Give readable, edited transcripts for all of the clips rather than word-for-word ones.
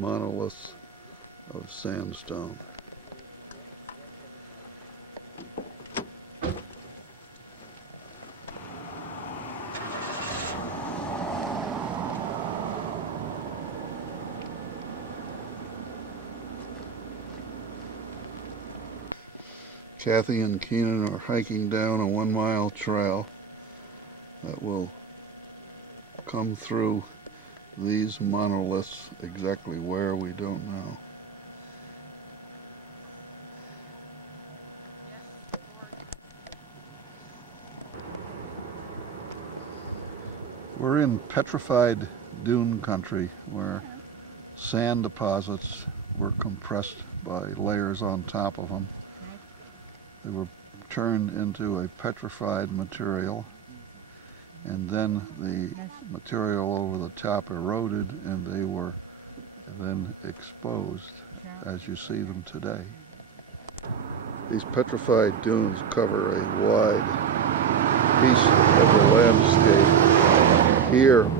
monoliths of sandstone. Kathy and Keenan are hiking down a 1-mile trail that will come through these monoliths. Exactly where, we don't know. We're in petrified dune country where sand deposits were compressed by layers on top of them. They were turned into a petrified material, and then the material over the top eroded, and they were then exposed as you see them today. These petrified dunes cover a wide piece of the landscape, here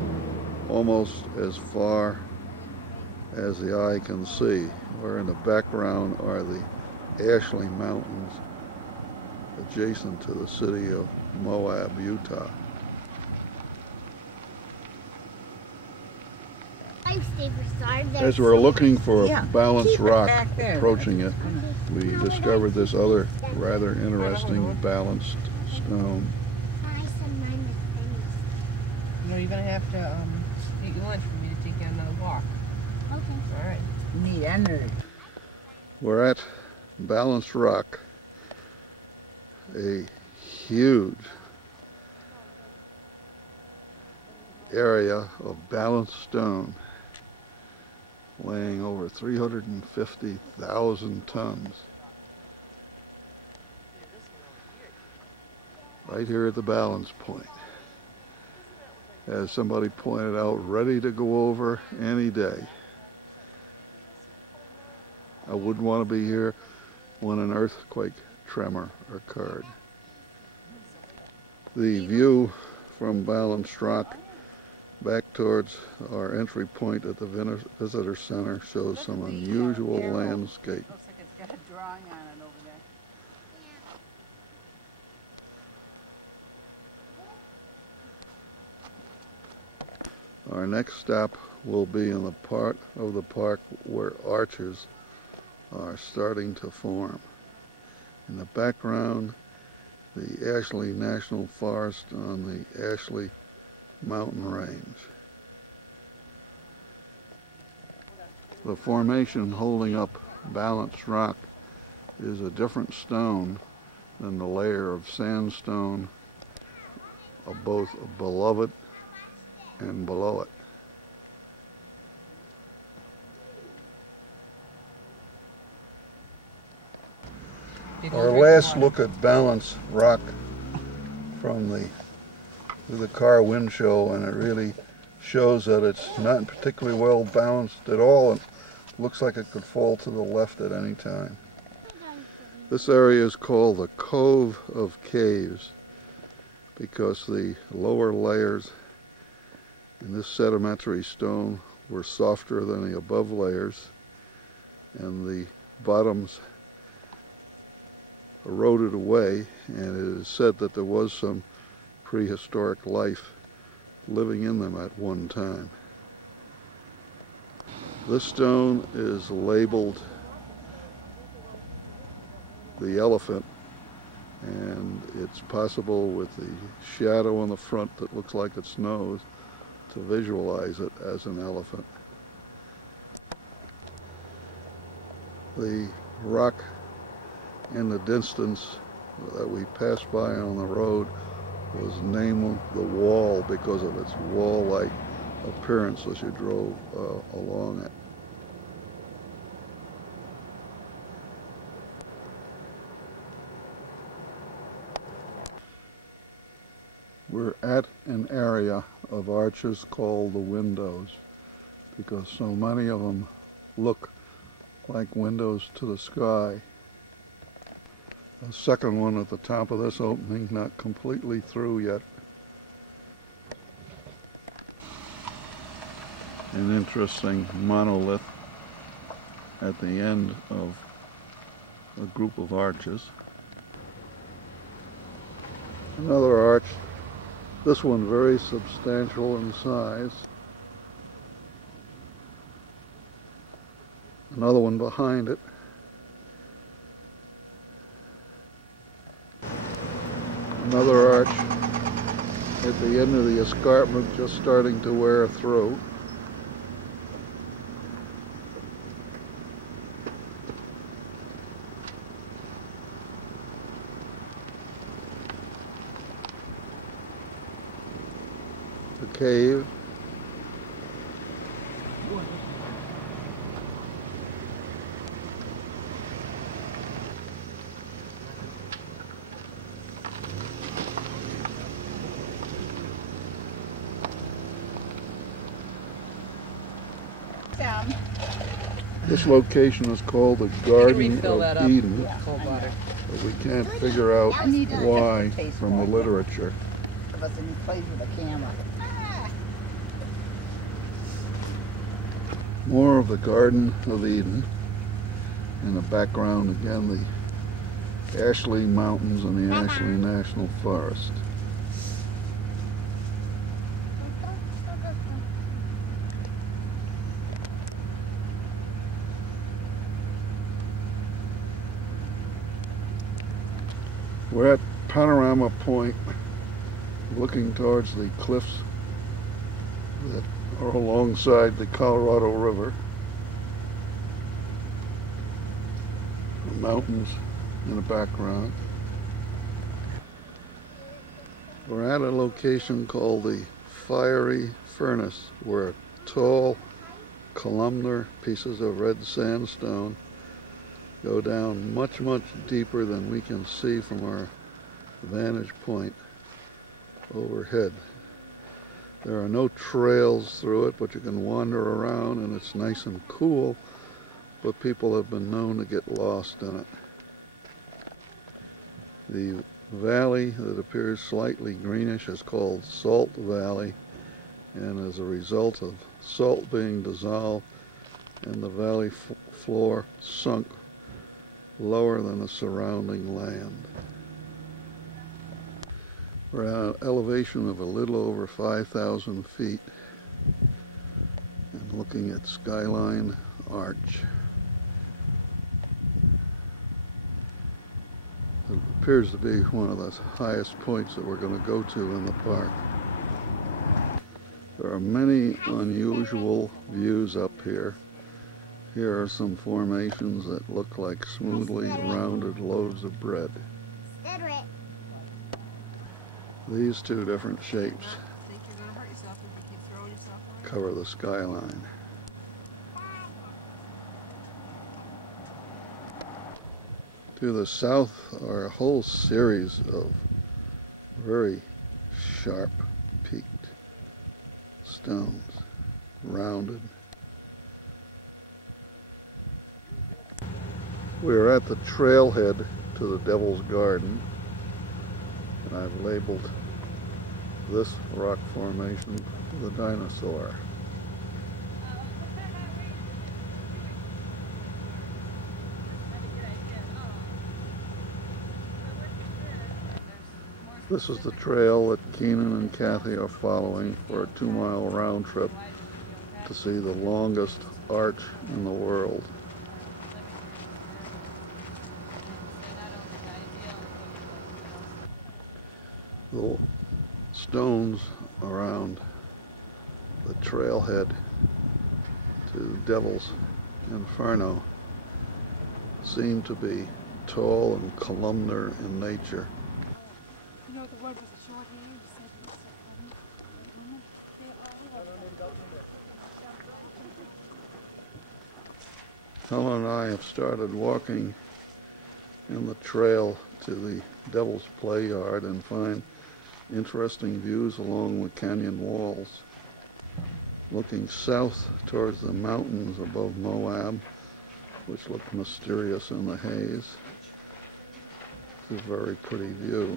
almost as far as the eye can see, where in the background are the Ashley Mountains adjacent to the city of Moab, Utah. As we're looking for a balanced rock approaching it, we discovered this other rather interesting balanced stone. No, you're going to have to eat your lunch for me to take you on another walk. Okay. All right. Need energy. We're at Balanced Rock, a huge area of balanced stone weighing over 350,000 tons. Right here at the balance point. As somebody pointed out, ready to go over any day. I wouldn't want to be here when an earthquake tremor occurred. The view from Balanced Rock back towards our entry point at the visitor center shows some unusual landscape. Looks like it's got a drawing on it over there. Our next stop will be in the part of the park where arches are starting to form. In the background, the Ashley National Forest on the Ashley mountain range. The formation holding up Balanced Rock is a different stone than the layer of sandstone both above it and below it. Our last look at Balanced Rock from the car windshield, and it really shows that it's not particularly well balanced at all. It looks like it could fall to the left at any time. This area is called the Cove of Caves because the lower layers in this sedimentary stone were softer than the above layers, and the bottoms eroded away, and it is said that there was some prehistoric life living in them at one time. This stone is labeled the elephant, and it's possible with the shadow on the front that looks like its nose to visualize it as an elephant. The rock in the distance that we passed by on the road was named the Wall because of its wall-like appearance as you drove along it. We're at an area of arches called the windows because so many of them look like windows to the sky. A second one at the top of this opening, not completely through yet. An interesting monolith at the end of a group of arches. Another arch, this one very substantial in size. Another one behind it. Another arch at the end of the escarpment, just starting to wear through. The cave. This location is called the Garden of Eden, but we can't figure out why from the literature. More of the Garden of Eden. In the background again the Ashley Mountains and the Ashley National Forest. We're at Panorama Point, looking towards the cliffs that are alongside the Colorado River. The mountains in the background. We're at a location called the Fiery Furnace, where tall columnar pieces of red sandstone go down much, much deeper than we can see from our vantage point overhead. There are no trails through it, but you can wander around and it's nice and cool, but people have been known to get lost in it. The valley that appears slightly greenish is called Salt Valley, and as a result of salt being dissolved and the valley floor sunk lower than the surrounding land. We're at an elevation of a little over 5,000 feet and looking at Skyline Arch. It appears to be one of the highest points that we're going to go to in the park. There are many unusual views up here. Here are some formations that look like smoothly rounded loaves of bread. These two different shapes cover the skyline. To the south are a whole series of very sharp peaked stones, rounded. We are at the trailhead to the Devil's Garden, and I've labeled this rock formation the Dinosaur. This is the trail that Keenan and Kathy are following for a 2-mile round trip to see the longest arch in the world. The stones around the trailhead to Devil's Inferno seem to be tall and columnar in nature. Helen and I have started walking in the trail to the Devil's Play Yard and find interesting views along the canyon walls. Looking south towards the mountains above Moab, which look mysterious in the haze. It's a very pretty view.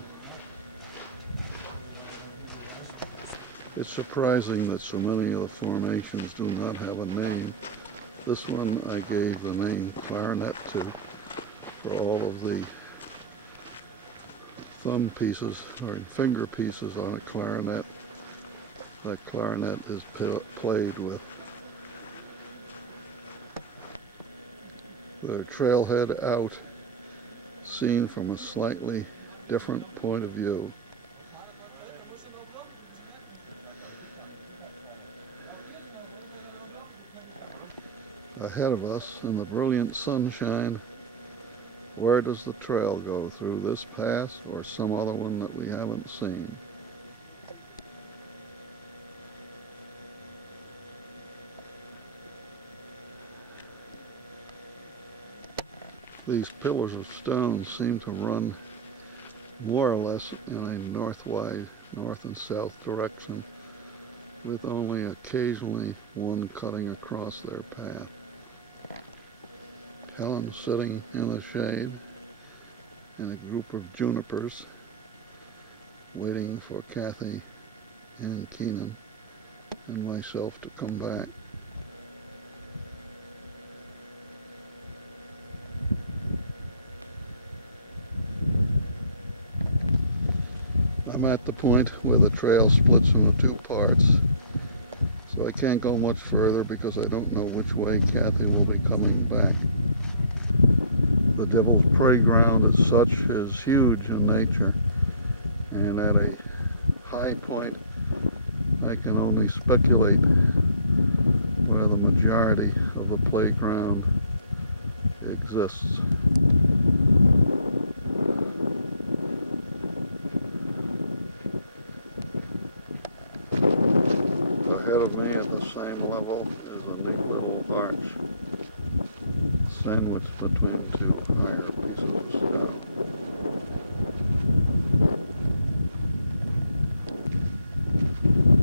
It's surprising that so many of the formations do not have a name, This one I gave the name clarinet to for all of the thumb pieces or finger pieces on a clarinet. That clarinet is played with. The trailhead out, seen from a slightly different point of view. Ahead of us in the brilliant sunshine, where does the trail go? Through this pass or some other one that we haven't seen? These pillars of stone seem to run more or less in a north-wide, north and south direction, with only occasionally one cutting across their path. Helen sitting in the shade in a group of junipers, waiting for Kathy and Keenan and myself to come back. I'm at the point where the trail splits into two parts, so I can't go much further because I don't know which way Kathy will be coming back. The Devil's Playground as such is huge in nature, and at a high point I can only speculate where the majority of the playground exists. Ahead of me at the same level is a neat little arch sandwiched between two higher pieces of stone.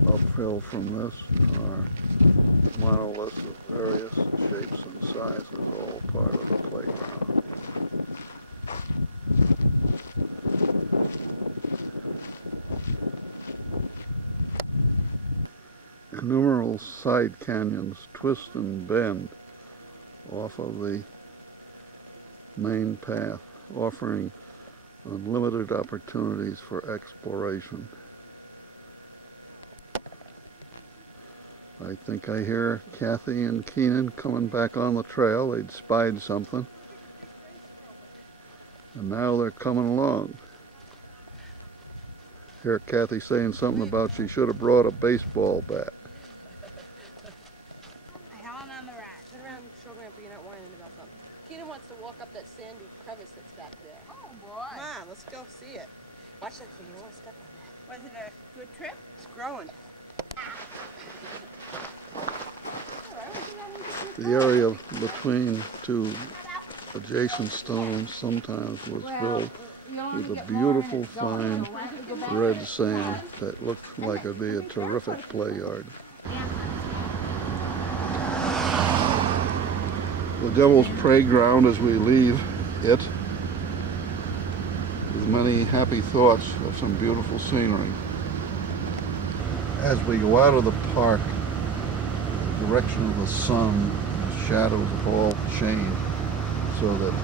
Uphill from this are monoliths of various shapes and sizes, all part of the playground. Innumerable side canyons twist and bend off of the main path, offering unlimited opportunities for exploration. I think I hear Kathy and Keenan coming back on the trail. They'd spied something, and now they're coming along. Hear Kathy saying something about she should have brought a baseball bat. Keenan wants to walk up that sandy crevice that's back there. Oh boy. Come on, let's go see it. Watch that thing, you won't step on that. Was it a good trip? It's growing. The area between two adjacent stones sometimes was filled with a beautiful fine red sand that looked like it'd be a terrific play yard. The Devil's Playground as we leave it, with many happy thoughts of some beautiful scenery. As we go out of the park, the direction of the sun, the shadows all change so that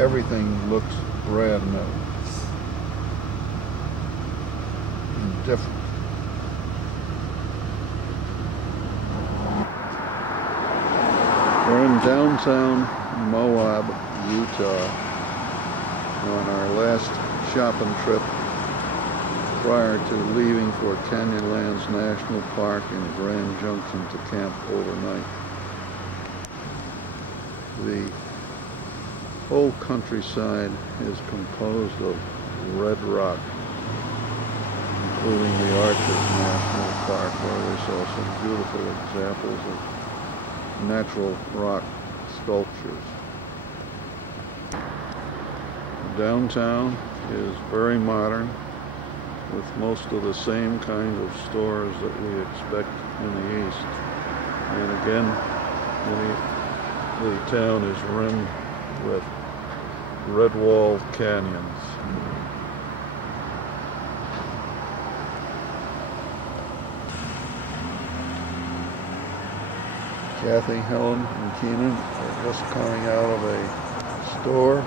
everything looks brand new and different. We're in downtown Moab, Utah, on our last shopping trip prior to leaving for Canyonlands National Park in Grand Junction to camp overnight. The whole countryside is composed of red rock, including the Arches National Park, where we saw some beautiful examples of natural rock sculptures. Downtown is very modern, with most of the same kinds of stores that we expect in the East. And again, the town is rimmed with red wall canyons. Kathy, Helen, and Keenan are just coming out of a store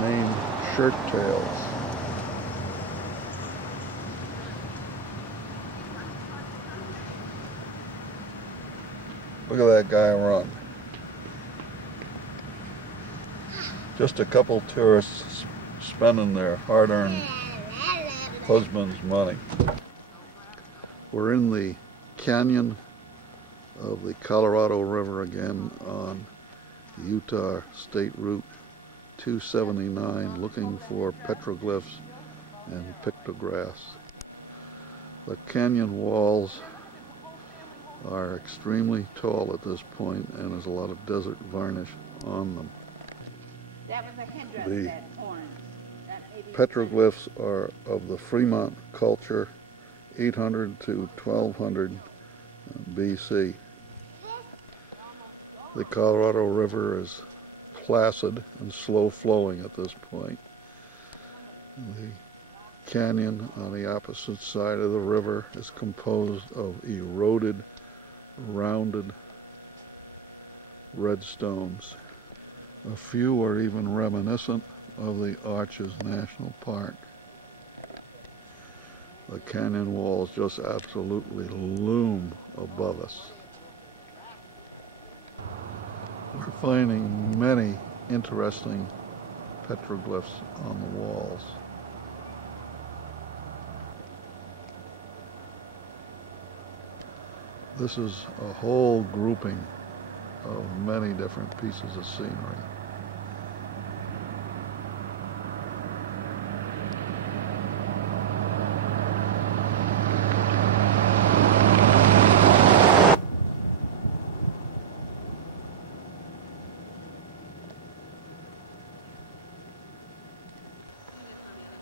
named Shirt Tails. Look at that guy run. Just a couple tourists spending their hard-earned husband's money. We're in the canyon of the Colorado River again on Utah State Route 279, looking for petroglyphs and pictographs. The canyon walls are extremely tall at this point, and there's a lot of desert varnish on them. The petroglyphs are of the Fremont culture, 800 to 1200 BC. The Colorado River is placid and slow flowing at this point. The canyon on the opposite side of the river is composed of eroded, rounded red stones. A few are even reminiscent of the Arches National Park. The canyon walls just absolutely loom above us. We're finding many interesting petroglyphs on the walls. This is a whole grouping of many different pieces of scenery.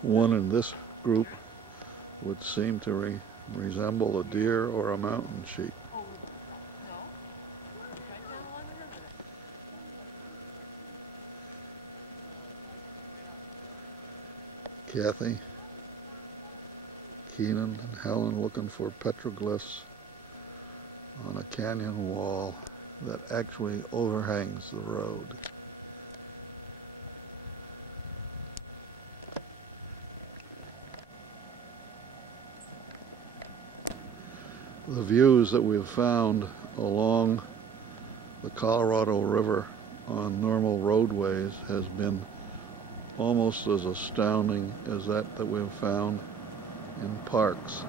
One in this group would seem to resemble a deer or a mountain sheep. Kathy, Keenan, and Helen looking for petroglyphs on a canyon wall that actually overhangs the road. The views that we've found along the Colorado River on normal roadways has been almost as astounding as that we've found in parks.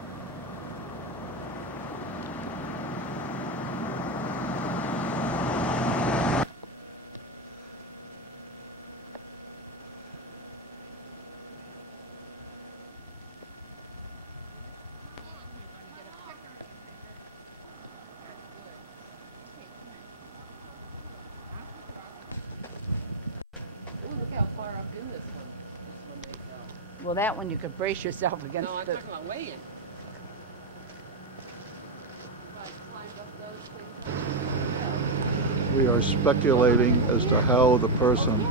Well, that one you could brace yourself against. No, I'm talking about weighing. We are speculating as to how the person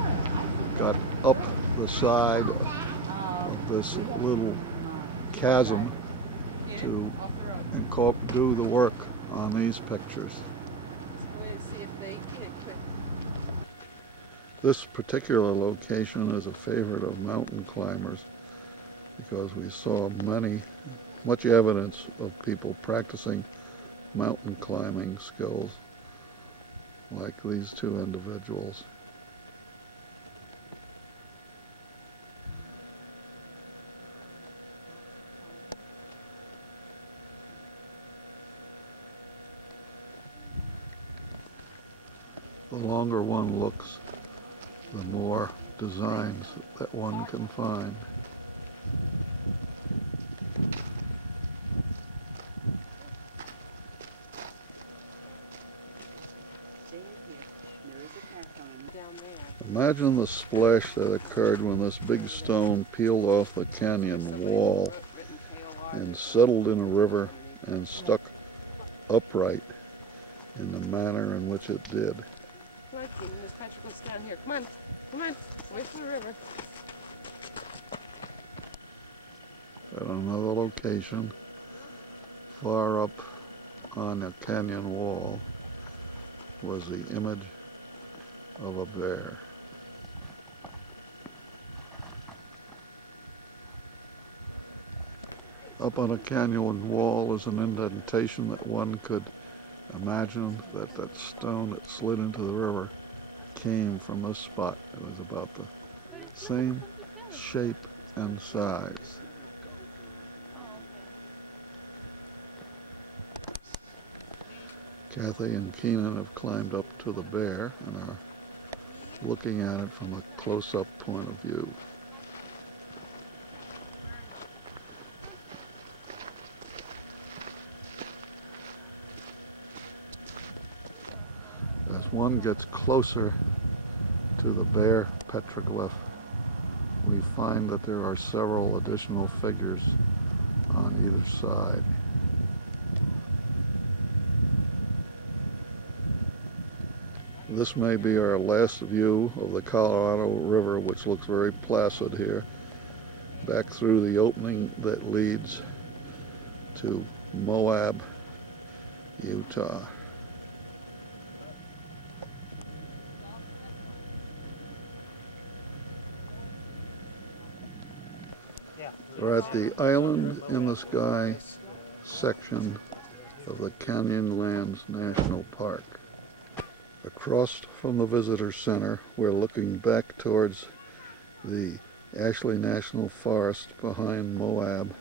got up the side of this little chasm to do the work on these pictures. This particular location is a favorite of mountain climbers because we saw much evidence of people practicing mountain climbing skills like these two individuals. The longer one looks, the more designs that one can find. Imagine the splash that occurred when this big stone peeled off the canyon wall and settled in a river and stuck upright in the manner in which it did. Come on, Keenan, there's petroglyphs down here. Come on, come on, away from the river. At another location, far up on the canyon wall was the image of a bear. Up on a canyon wall is an indentation that one could imagine that that stone that slid into the river came from this spot. It was about the same shape and size. Kathy and Keenan have climbed up to the bear and are looking at it from a close-up point of view. As one gets closer to the bear petroglyph, we find that there are several additional figures on either side. This may be our last view of the Colorado River, which looks very placid here, back through the opening that leads to Moab, Utah. We're at the Island in the Sky section of the Canyonlands National Park. Across from the Visitor Center, we're looking back towards the Ashley National Forest behind Moab,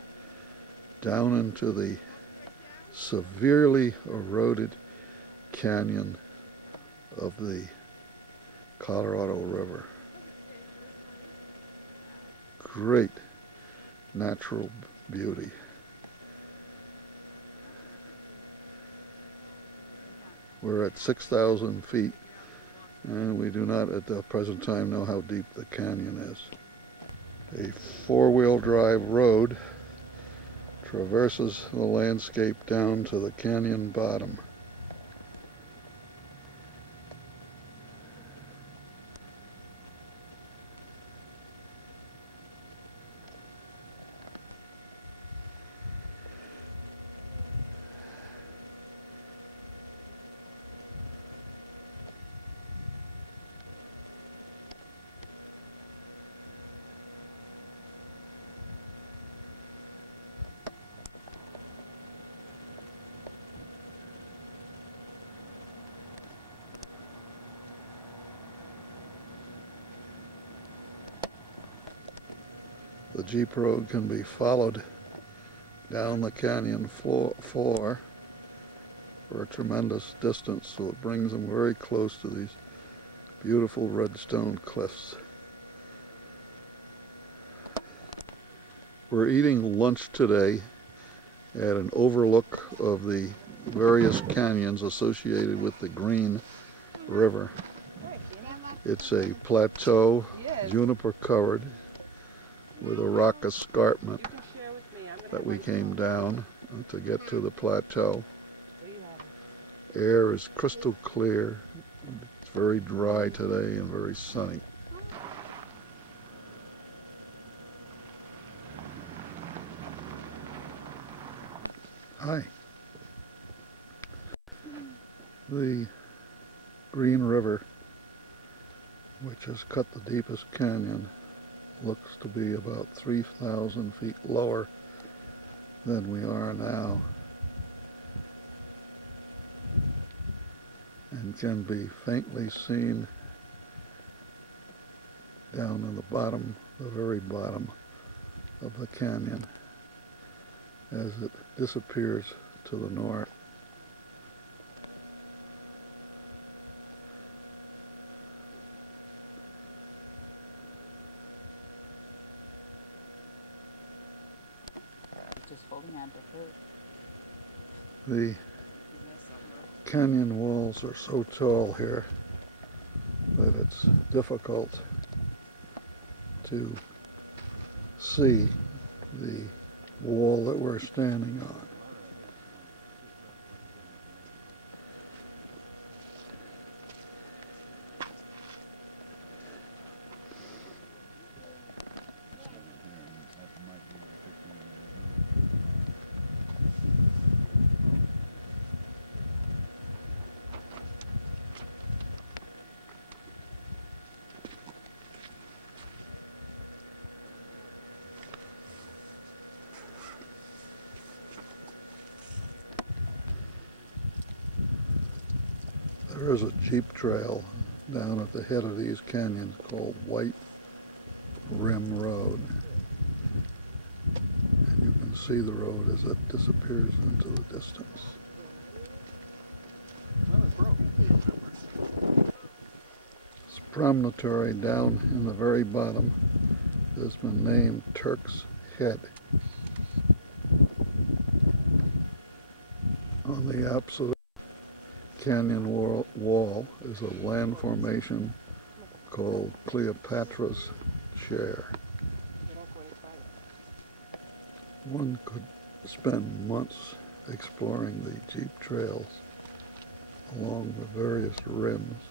down into the severely eroded canyon of the Colorado River. Great natural beauty. We're at 6,000 feet, and we do not at the present time know how deep the canyon is. A four-wheel drive road traverses the landscape down to the canyon bottom. The Jeep road can be followed down the canyon floor for a tremendous distance, so it brings them very close to these beautiful red stone cliffs. We're eating lunch today at an overlook of the various canyons associated with the Green River. It's a plateau, juniper covered, with a rock escarpment that we came down to get to the plateau. Air is crystal clear. It's very dry today and very sunny. Hi. The Green River, which has cut the deepest canyon, looks to be about 3,000 feet lower than we are now, and can be faintly seen down in the bottom, the very bottom of the canyon, as it disappears to the north. The canyon walls are so tall here that it's difficult to see the wall that we're standing on. There is a jeep trail down at the head of these canyons called White Rim Road. And you can see the road as it disappears into the distance. This promontory down in the very bottom has been named Turk's Head. On the opposite canyon wall is a land formation called Cleopatra's Chair. One could spend months exploring the jeep trails along the various rims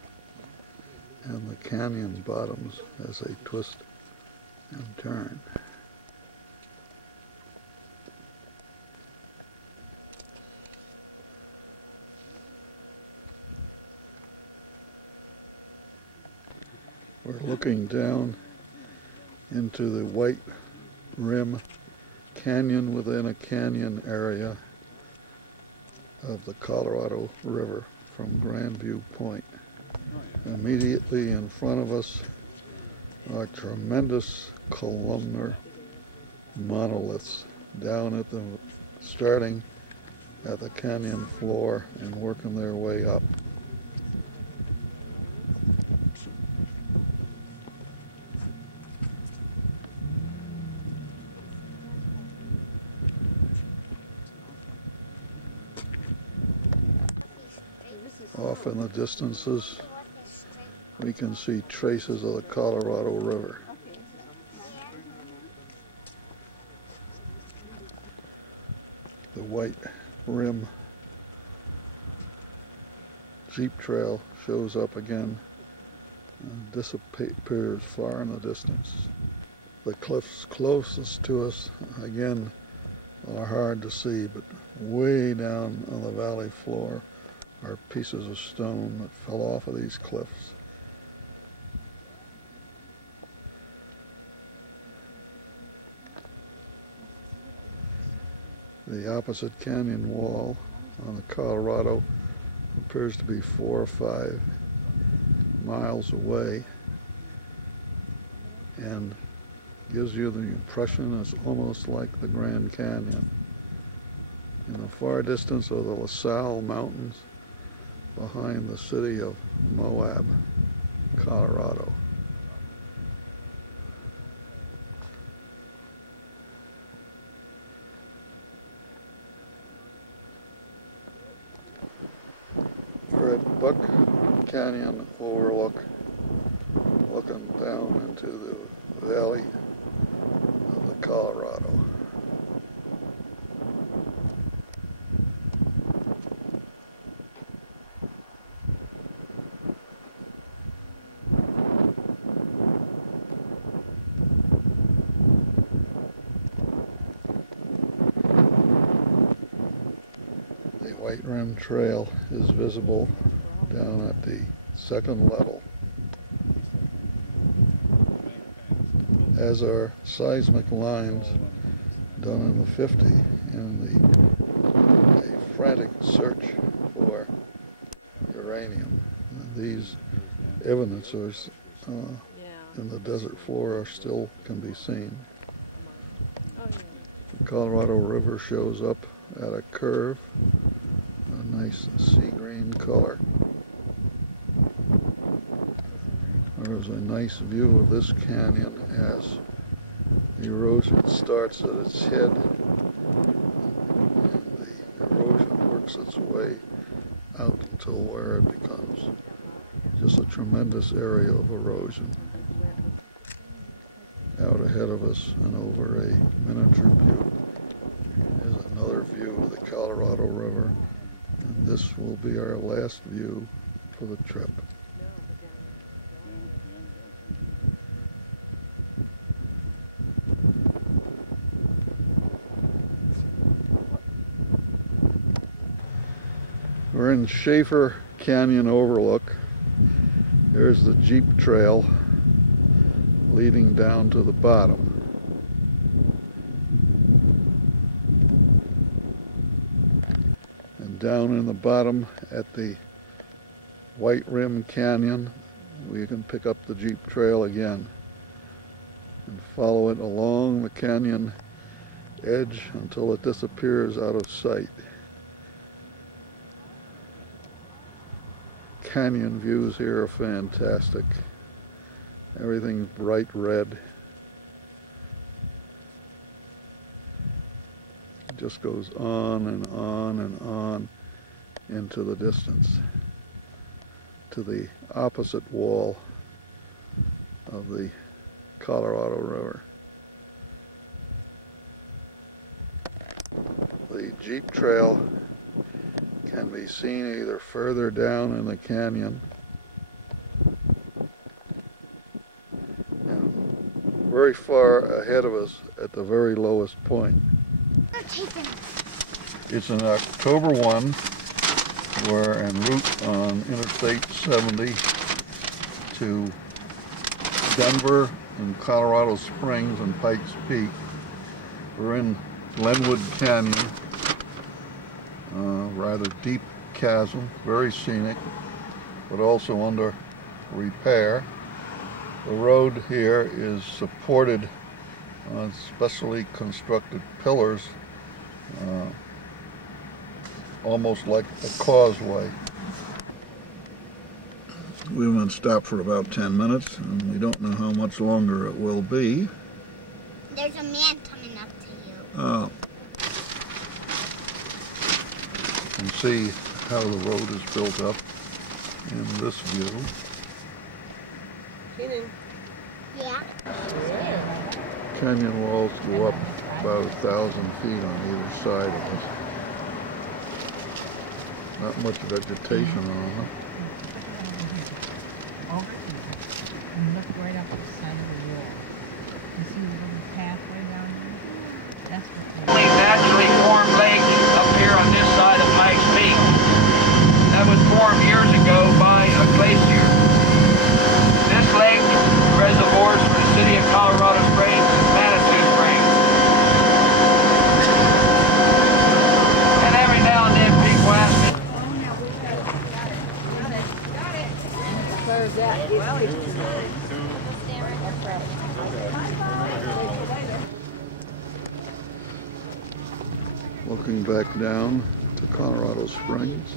and the canyon bottoms as they twist and turn. We're looking down into the White Rim Canyon within a canyon area of the Colorado River from Grandview Point. Immediately in front of us are tremendous columnar monoliths down at the starting at the canyon floor and working their way up. Off in the distances, we can see traces of the Colorado River. The White Rim Jeep Trail shows up again and disappears far in the distance. The cliffs closest to us, again, are hard to see, but way down on the valley floor are pieces of stone that fell off of these cliffs. The opposite canyon wall on the Colorado appears to be 4 or 5 miles away and gives you the impression it's almost like the Grand Canyon. In the far distance are the La Salle Mountains behind the city of Moab, Colorado. We're at Buck Canyon Overlook, looking down into the valley of the Colorado. The White Rim Trail is visible down at the second level, as are seismic lines done in the 50s in a frantic search for uranium. And these evidences in the desert floor still can be seen. The Colorado River shows up at a curve, a nice sea green color. There's a nice view of this canyon as the erosion starts at its head and the erosion works its way out until where it becomes just a tremendous area of erosion. Out ahead of us and over a miniature butte is another view of the Colorado River, and this will be our last view for the trip. We're in Schaefer Canyon Overlook. There's the Jeep Trail leading down to the bottom. And down in the bottom at the White Rim Canyon. We can pick up the Jeep trail again and follow it along the canyon edge until it disappears out of sight. Canyon views here are fantastic. Everything's bright red. It just goes on and on and on into the distance to the opposite wall of the Colorado River. The Jeep trail can be seen either further down in the canyon and very far ahead of us at the very lowest point. It's an October 1. We're en route on Interstate 70 to Denver and Colorado Springs and Pikes Peak. We're in Glenwood Canyon, rather deep chasm, very scenic, but also under repair. The road here is supported on specially constructed pillars, almost like a causeway. We've been stopped for about 10 minutes, and we don't know how much longer it will be. There's a man coming up to you. Oh. You can see how the road is built up in this view. Keenan. Yeah. Canyon walls go up about 1,000 feet on either side of it. Not much vegetation on them. Over and look right up at the side of the wall. You see the little pathway down there? That's what Only naturally formed lake up here on this side of Pikes Peak. That was formed years ago by a glacier. This lake reservoirs for the city of Colorado Springs and Manitou Springs. And every now and then people ask me, Looking back down to Colorado Springs.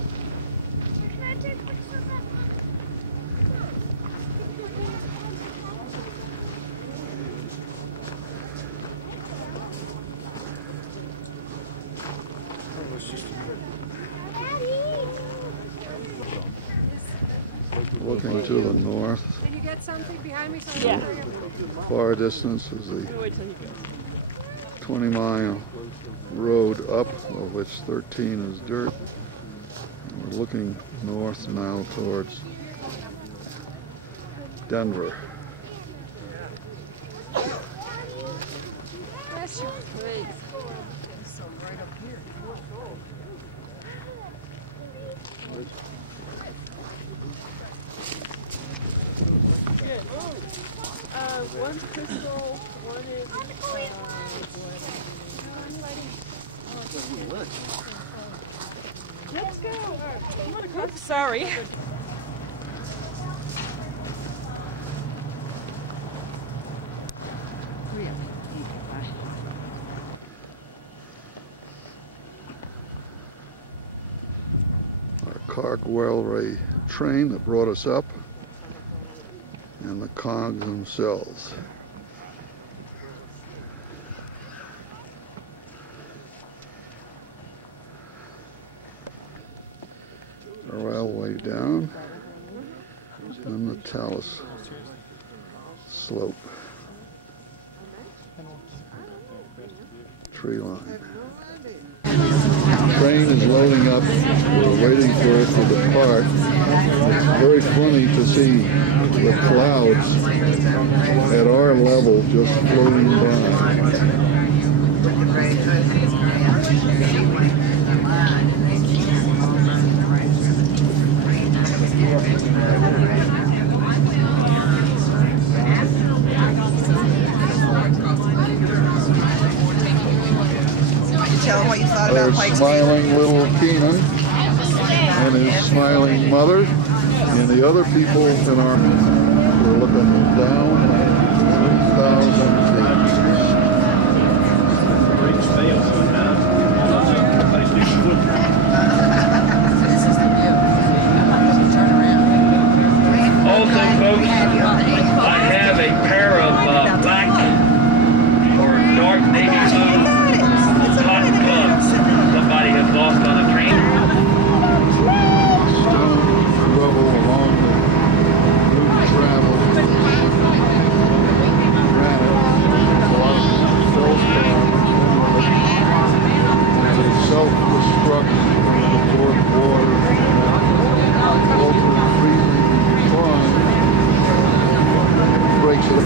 Looking to the north. Can you get something behind me? So Yeah. Far distance is the 20-mile road up, of which 13 is dirt. And we're looking north now towards Denver. Bless you, please. so right up here. One's crystal, one is let's go. Oops, sorry. Our Cog Railway train that brought us up, and the cogs themselves. The railway down, and the talus slope. Tree line. Train is loading up. We're waiting for it to depart. It's very funny to see the clouds at our level just floating by. Tell them what you thought about Pikes Peak. Smiling little Keenan and his smiling mother, and the other people in our midst were looking down at 3,000 feet. Also, folks, I have a pair of black or dark navy blue cotton gloves somebody has lost on a train. Stone rubble along the route travel. Granite, a lot of feldspar, and they self-destruct when they absorb water, ultra freezing time breaks it up.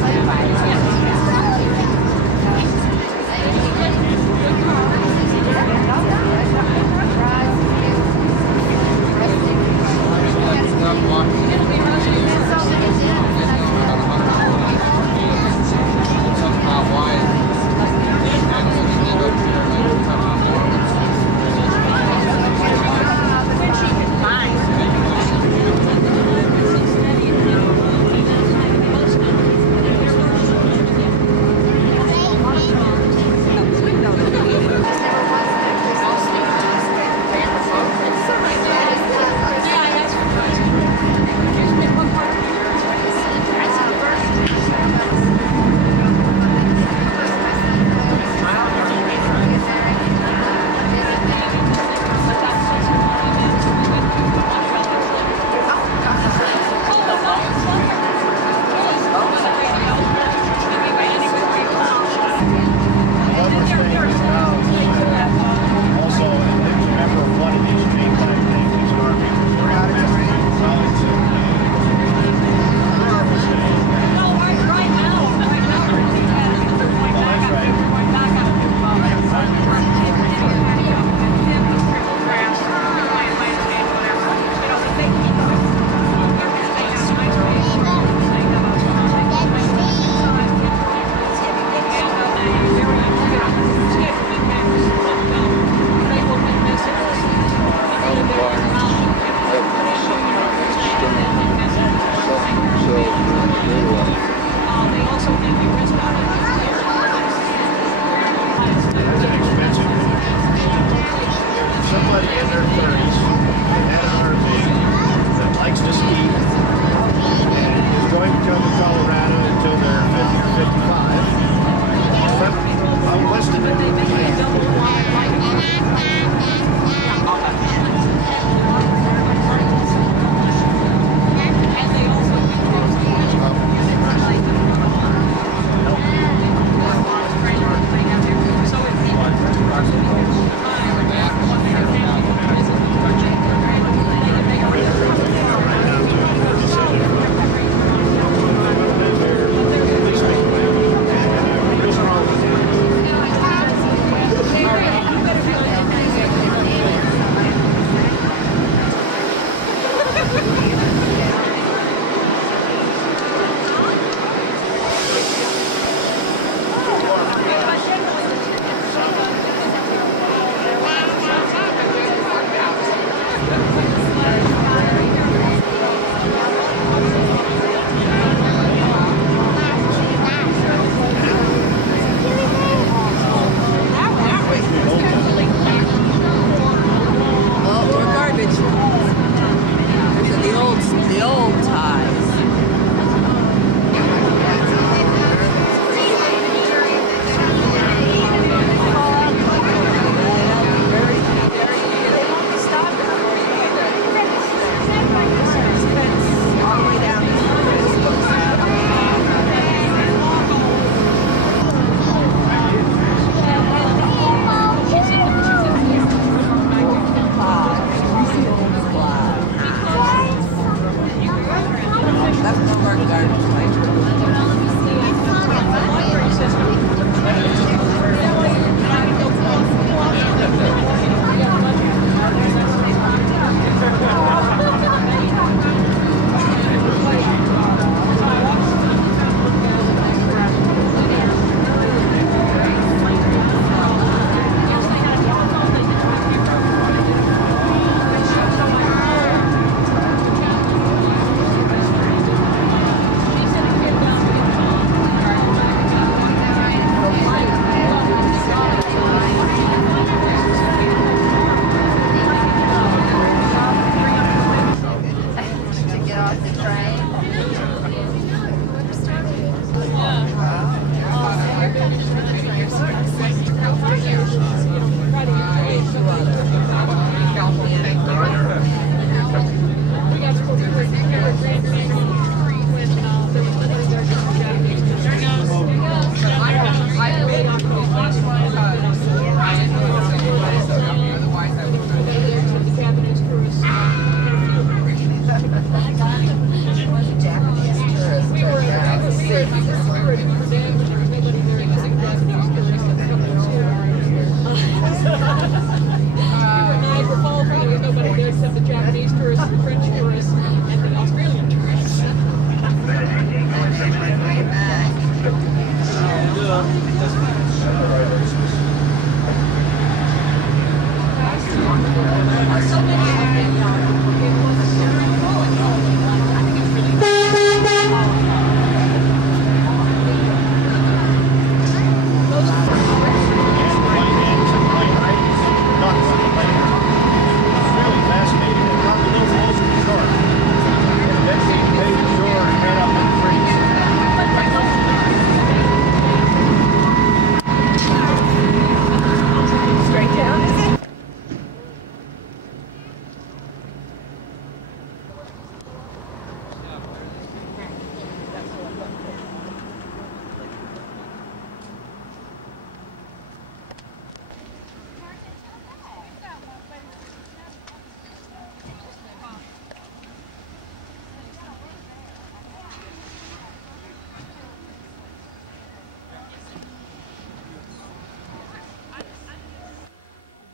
off the train.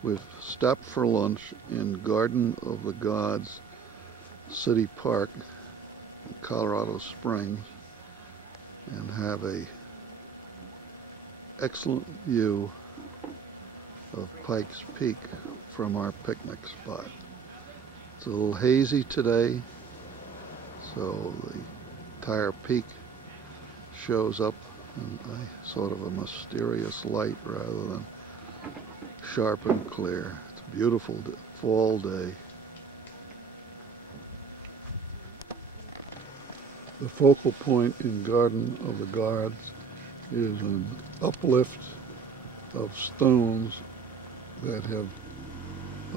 We've stopped for lunch in Garden of the Gods City Park in Colorado Springs and have a excellent view of Pikes Peak from our picnic spot. It's a little hazy today, so the entire peak shows up in a sort of a mysterious light rather than sharp and clear. It's a beautiful fall day. The focal point in Garden of the Gods is an uplift of stones that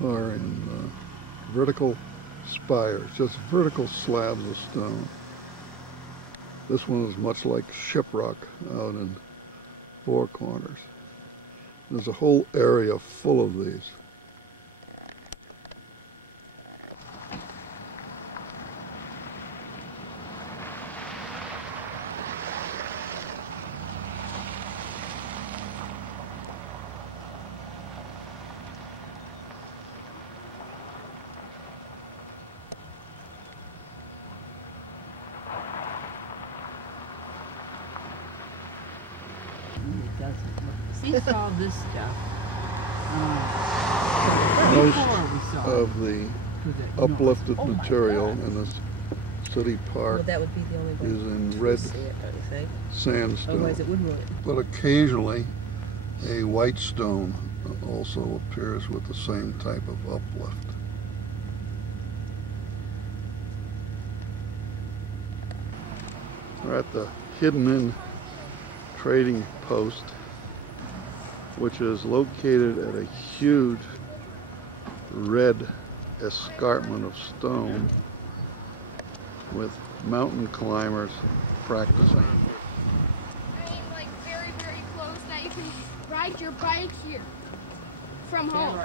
are in vertical spires, just vertical slabs of stone. This one is much like shiprock out in Four Corners. There's a whole area full of these. It doesn't look. See all this stuff. Most of the uplifted material in this city park That would be the only way is in red see it, don't you think? sandstone, Otherwise it wouldn't. but occasionally a white stone also appears with the same type of uplift. We're at the Hidden Inn trading post, which is located at a huge red escarpment of stone with mountain climbers practicing. Like very, very close that you can ride your bike here from home.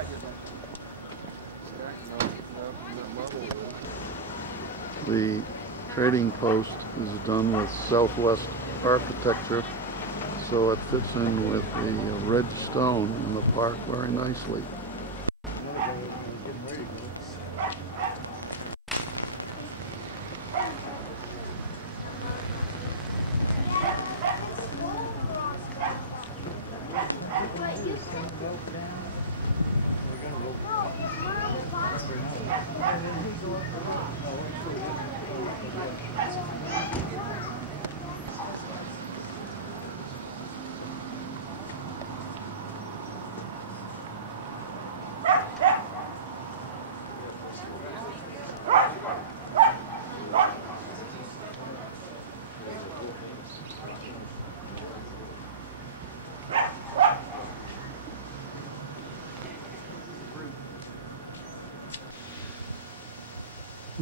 The trading post is done with Southwest architecture, so it fits in with the red stone in the park very nicely.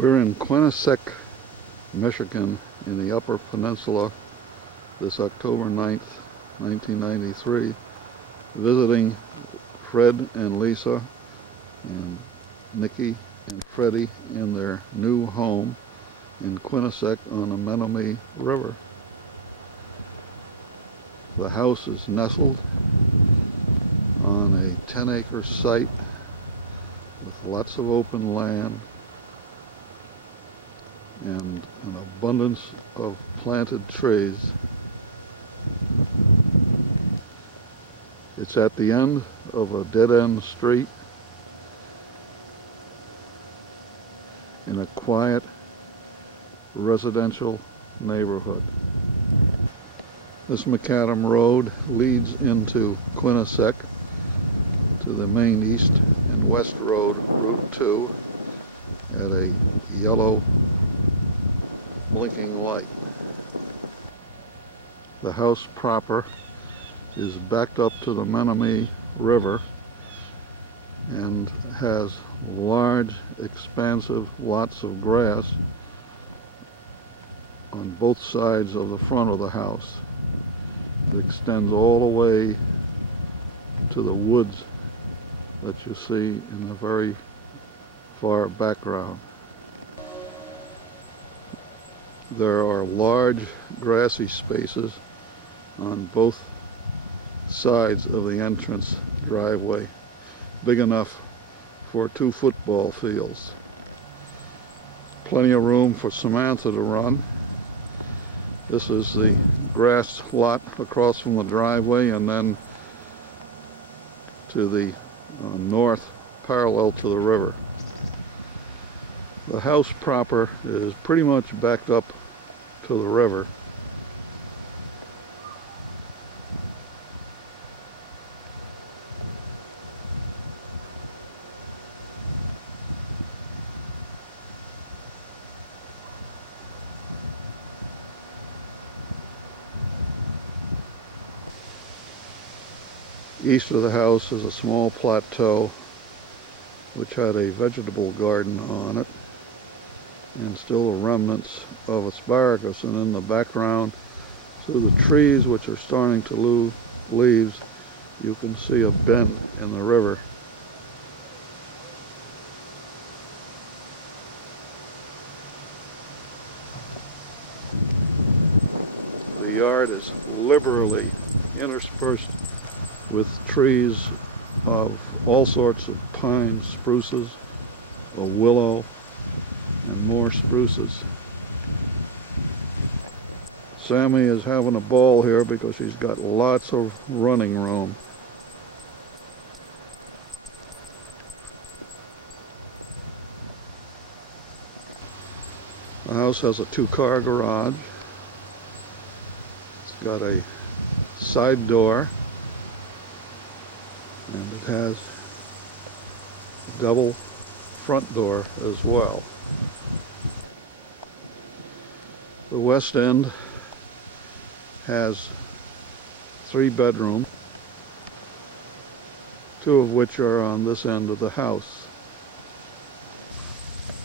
We're in Quinnipiac, Michigan, in the Upper Peninsula this October 9th, 1993, visiting Fred and Lisa and Nikki and Freddie in their new home in Quinnipiac on the Menominee River. The house is nestled on a 10-acre site with lots of open land and an abundance of planted trees. It's at the end of a dead-end street in a quiet residential neighborhood. This macadam road leads into Quinnipiac to the main east and west road, Route 2, at a yellow blinking light. The house proper is backed up to the Menominee River and has large, expansive lots of grass on both sides of the front of the house. It extends all the way to the woods that you see in the very far background. There are large grassy spaces on both sides of the entrance driveway, big enough for 2 football fields. Plenty of room for Samantha to run. This is the grass lot across from the driveway, and then to the north, parallel to the river. The house proper is pretty much backed up to the river. East of the house is a small plateau which had a vegetable garden on it and still the remnants of asparagus, and in the background through the trees which are starting to lose leaves you can see a bend in the river. The yard is liberally interspersed with trees of all sorts of pines, spruces, a willow, and more spruces. Sammy is having a ball here because she's got lots of running room. The house has a 2-car garage. It's got a side door, and it has a double front door as well. The west end has 3 bedrooms, 2 of which are on this end of the house.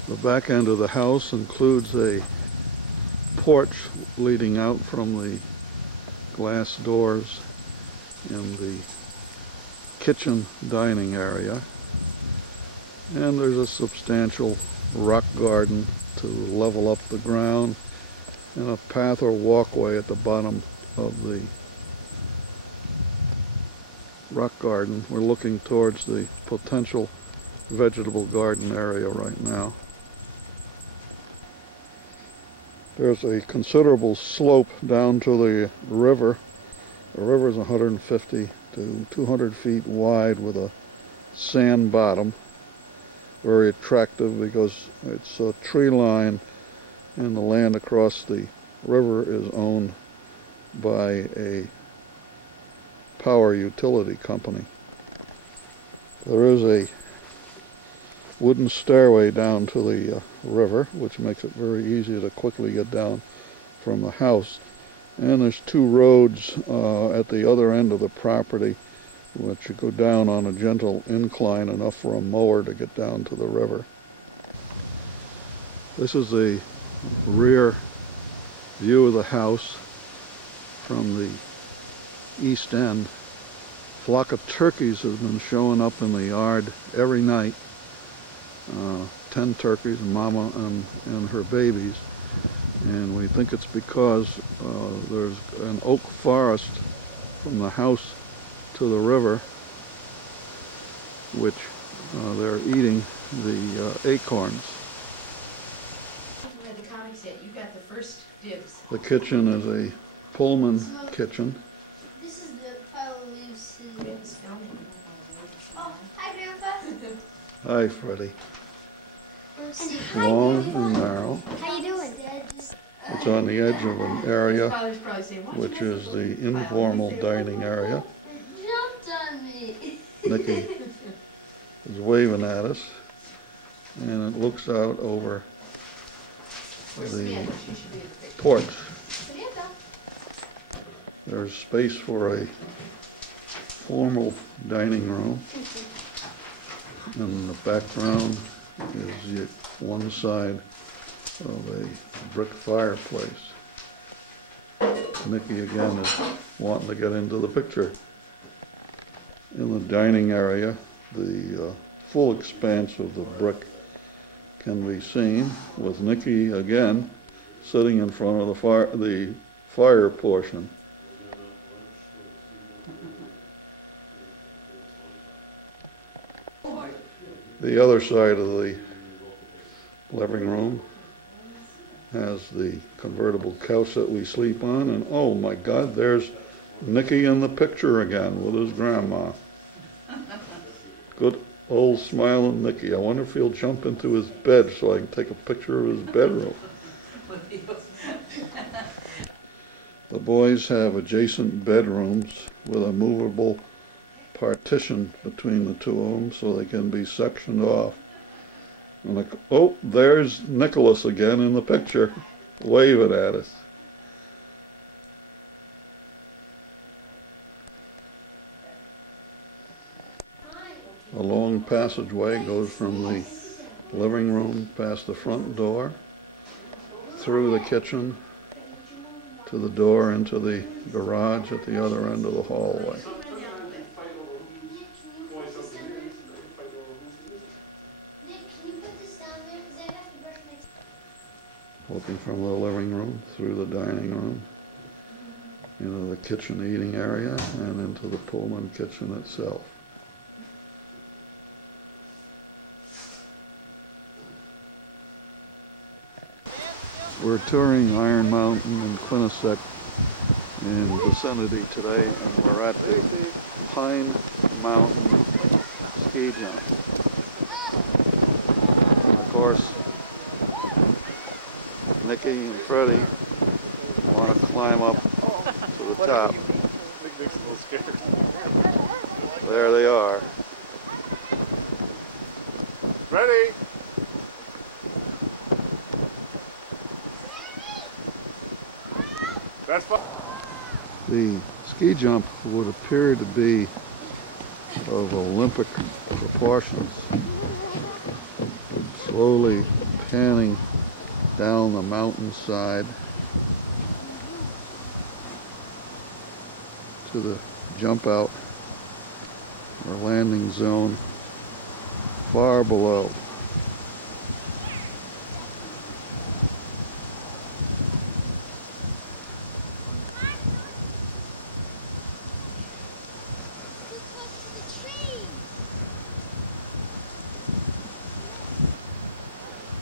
The back end of the house includes a porch leading out from the glass doors in the kitchen dining area, and there's a substantial rock garden to level up the ground and a path or walkway at the bottom of the rock garden. We're looking towards the potential vegetable garden area right now. There's a considerable slope down to the river. The river is 150 to 200 feet wide with a sand bottom. Very attractive because it's a tree line and the land across the river is owned by a power utility company. There is a wooden stairway down to the river, which makes it very easy to quickly get down from the house. And there's 2 roads at the other end of the property which you go down on a gentle incline enough for a mower to get down to the river. This is a rear view of the house from the east end. A flock of turkeys has been showing up in the yard every night. 10 turkeys, mama and her babies. And we think it's because there's an oak forest from the house to the river, which they're eating the acorns. The county said you got the first dibs. The kitchen is a Pullman kitchen. This is the pile of leaves. Oh, hi, Grandpa. Hi, Freddie. Hi, Long and narrow. how you doing? It's on the edge of an area which is the informal dining area. Jumped on me. Nikki is waving at us, and it looks out over the porch. There's space for a formal dining room. In the background is one side of a brick fireplace. Nikki again is wanting to get into the picture. In the dining area, the full expanse of the brick can be seen, with Nikki again sitting in front of the fire portion. The other side of the living room has the convertible couch that we sleep on, and oh my God, there's Nicky in the picture again with his grandma. Good old smiling Nicky. I wonder if he'll jump into his bed so I can take a picture of his bedroom. The boys have adjacent bedrooms with a movable partition between the two of them so they can be sectioned off. And oh, there's Nicholas again in the picture, waving at us. A long passageway goes from the living room past the front door, through the kitchen, to the door into the garage at the other end of the hallway. Looking from the living room, through the dining room, into the kitchen eating area, and into the Pullman kitchen itself. We're touring Iron Mountain in Quinnipiac in vicinity today, and we're at the Pine Mountain ski jump. And of course, Nicky and Freddie want to climb up to the top. There they are. Ready? That's fine. The ski jump would appear to be of Olympic proportions. Slowly panning down the mountainside to the jump out or landing zone far below.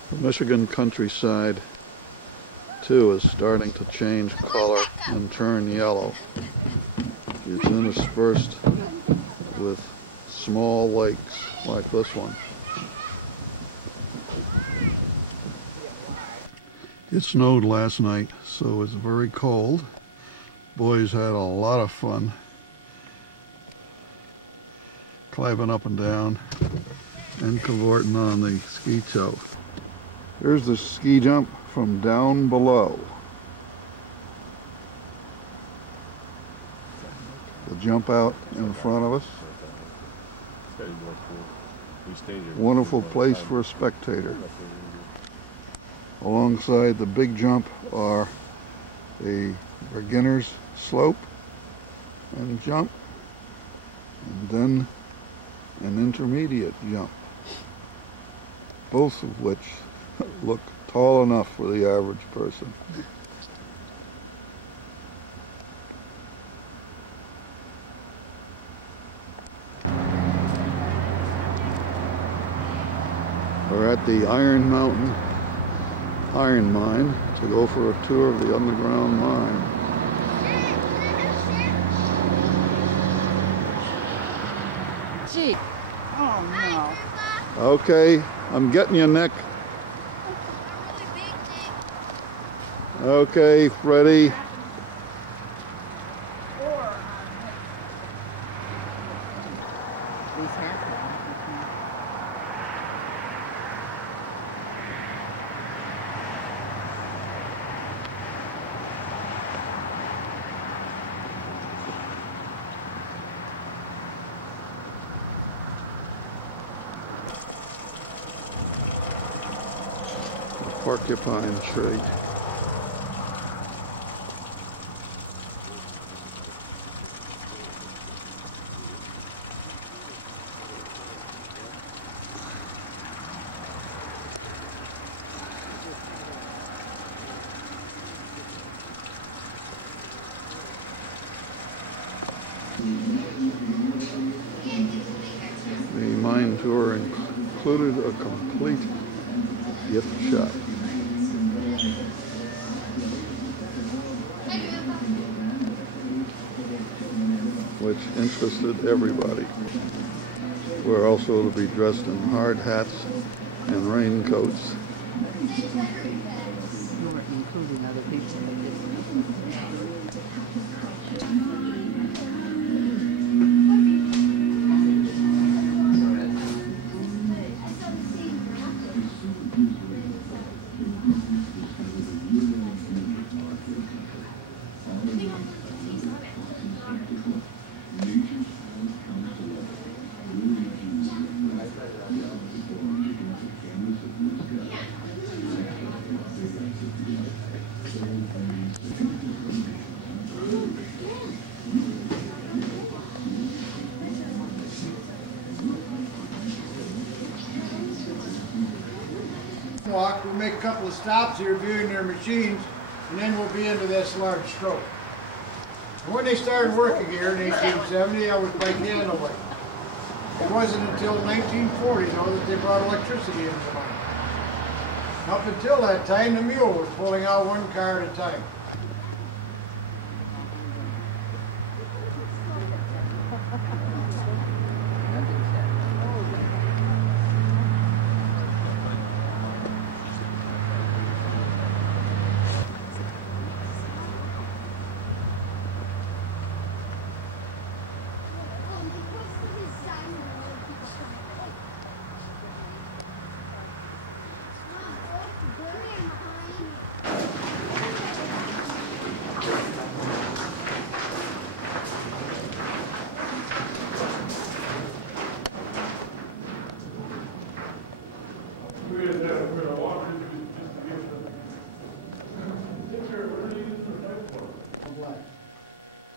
The Michigan countryside too is starting to change color and turn yellow. It's interspersed with small lakes like this one. It snowed last night, so it's very cold. Boys had a lot of fun climbing up and down and cavorting on the ski toe. Here's the ski jump from down below. The jump out in front of us. Wonderful place for a spectator. Alongside the big jump are a beginner's slope and jump, and then an intermediate jump, both of which look tall enough for the average person. We're at the Iron Mountain Iron Mine to go for a tour of the underground mine. Gee. Oh no. Okay, I'm getting you, Nick. Okay, ready. Porcupine tree. The mine tour included a complete gift shop. Which interested everybody. We're also to be dressed in hard hats and raincoats. Including other people. We'll make a couple of stops here viewing their machines, and then we'll be into this large stroke. And when they started working here in 1870, I was by candlelight. It wasn't until 1940, though, that they brought electricity into the mine. Up until that time, the mule was pulling out one car at a time.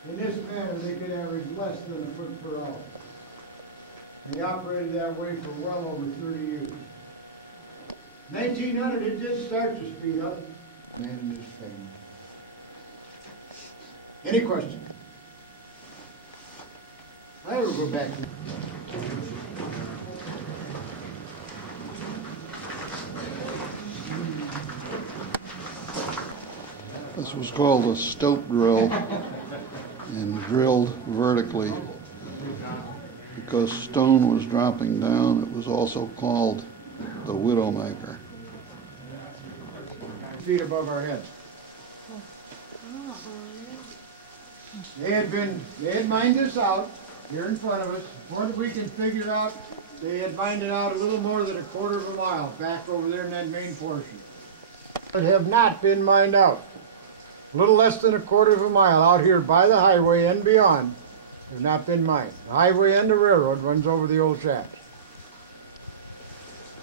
In this manner, they could average less than a foot per hour. And they operated that way for well over 30 years. 1900, it did start to speed up. Man and his family. Any questions? I will go back. This was called a stope drill and drilled vertically. Because stone was dropping down, it was also called the Widowmaker. Feet above our heads. They had mined this out here in front of us. Before we can figure it out, they had mined it out a little more than a quarter of a mile back over there in that main portion. It have not been mined out. A little less than a quarter of a mile out here by the highway and beyond have not been mined. The highway and the railroad runs over the old shafts.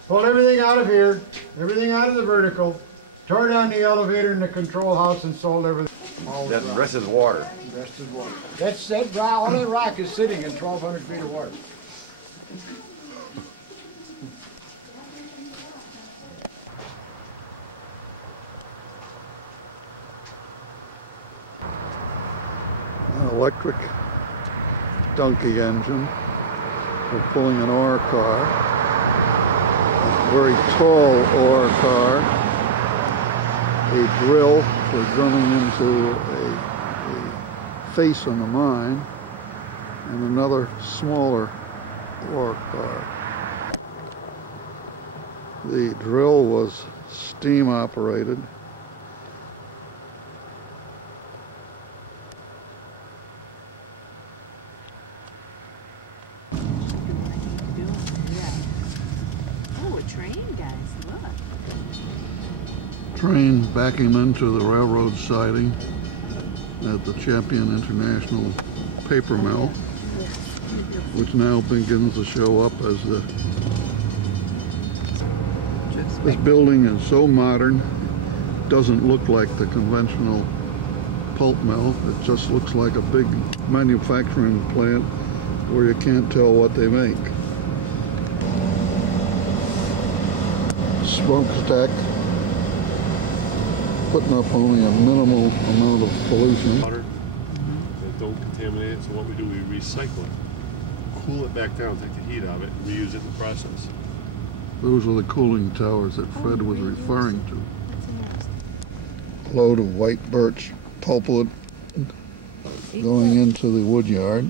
Pulled everything out of here, everything out of the vertical, tore down the elevator in the control house and sold everything. That rest is water. Rest is water. All that rock is sitting in 1,200 feet of water. An electric donkey engine for pulling an ore car, a very tall ore car, a drill for drilling into a face in the mine, and another smaller ore car. The drill was steam operated. Train backing into the railroad siding at the Champion International Paper Mill, which now begins to show up as this building is so modern, it doesn't look like the conventional pulp mill. It just looks like a big manufacturing plant where you can't tell what they make. Smokestack, putting up only a minimal amount of pollution. Water that don't contaminate it, so what we do, we recycle it, cool it back down, take the heat out of it, and reuse it in the process. Those are the cooling towers that Fred was referring to. A load of white birch pulpwood going into the wood yard.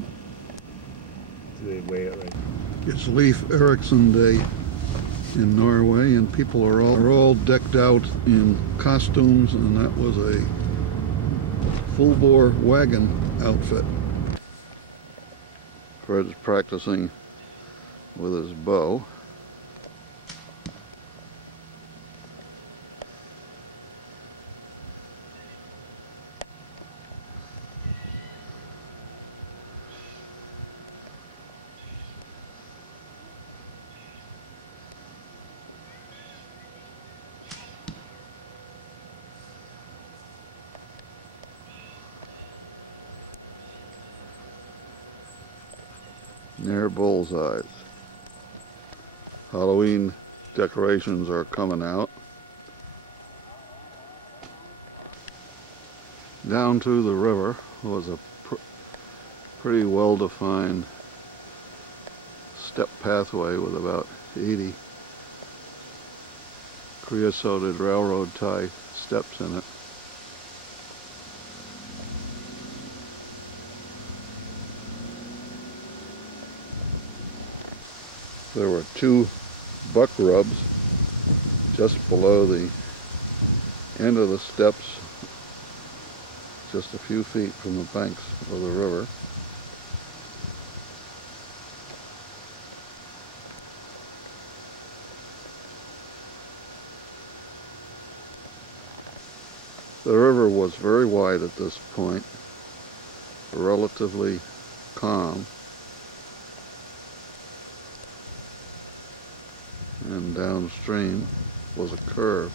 They weigh it right. It's Leif Erikson Day in Norway, and people are all decked out in costumes, and that was a full-bore wagon outfit. Fred's practicing with his bow. Near bullseyes. Halloween decorations are coming out. Down to the river was a pretty well-defined step pathway with about 80 creosoted railroad tie steps in it. There were 2 buck rubs just below the end of the steps, just a few feet from the banks of the river. The river was very wide at this point, relatively calm. And downstream was a curve.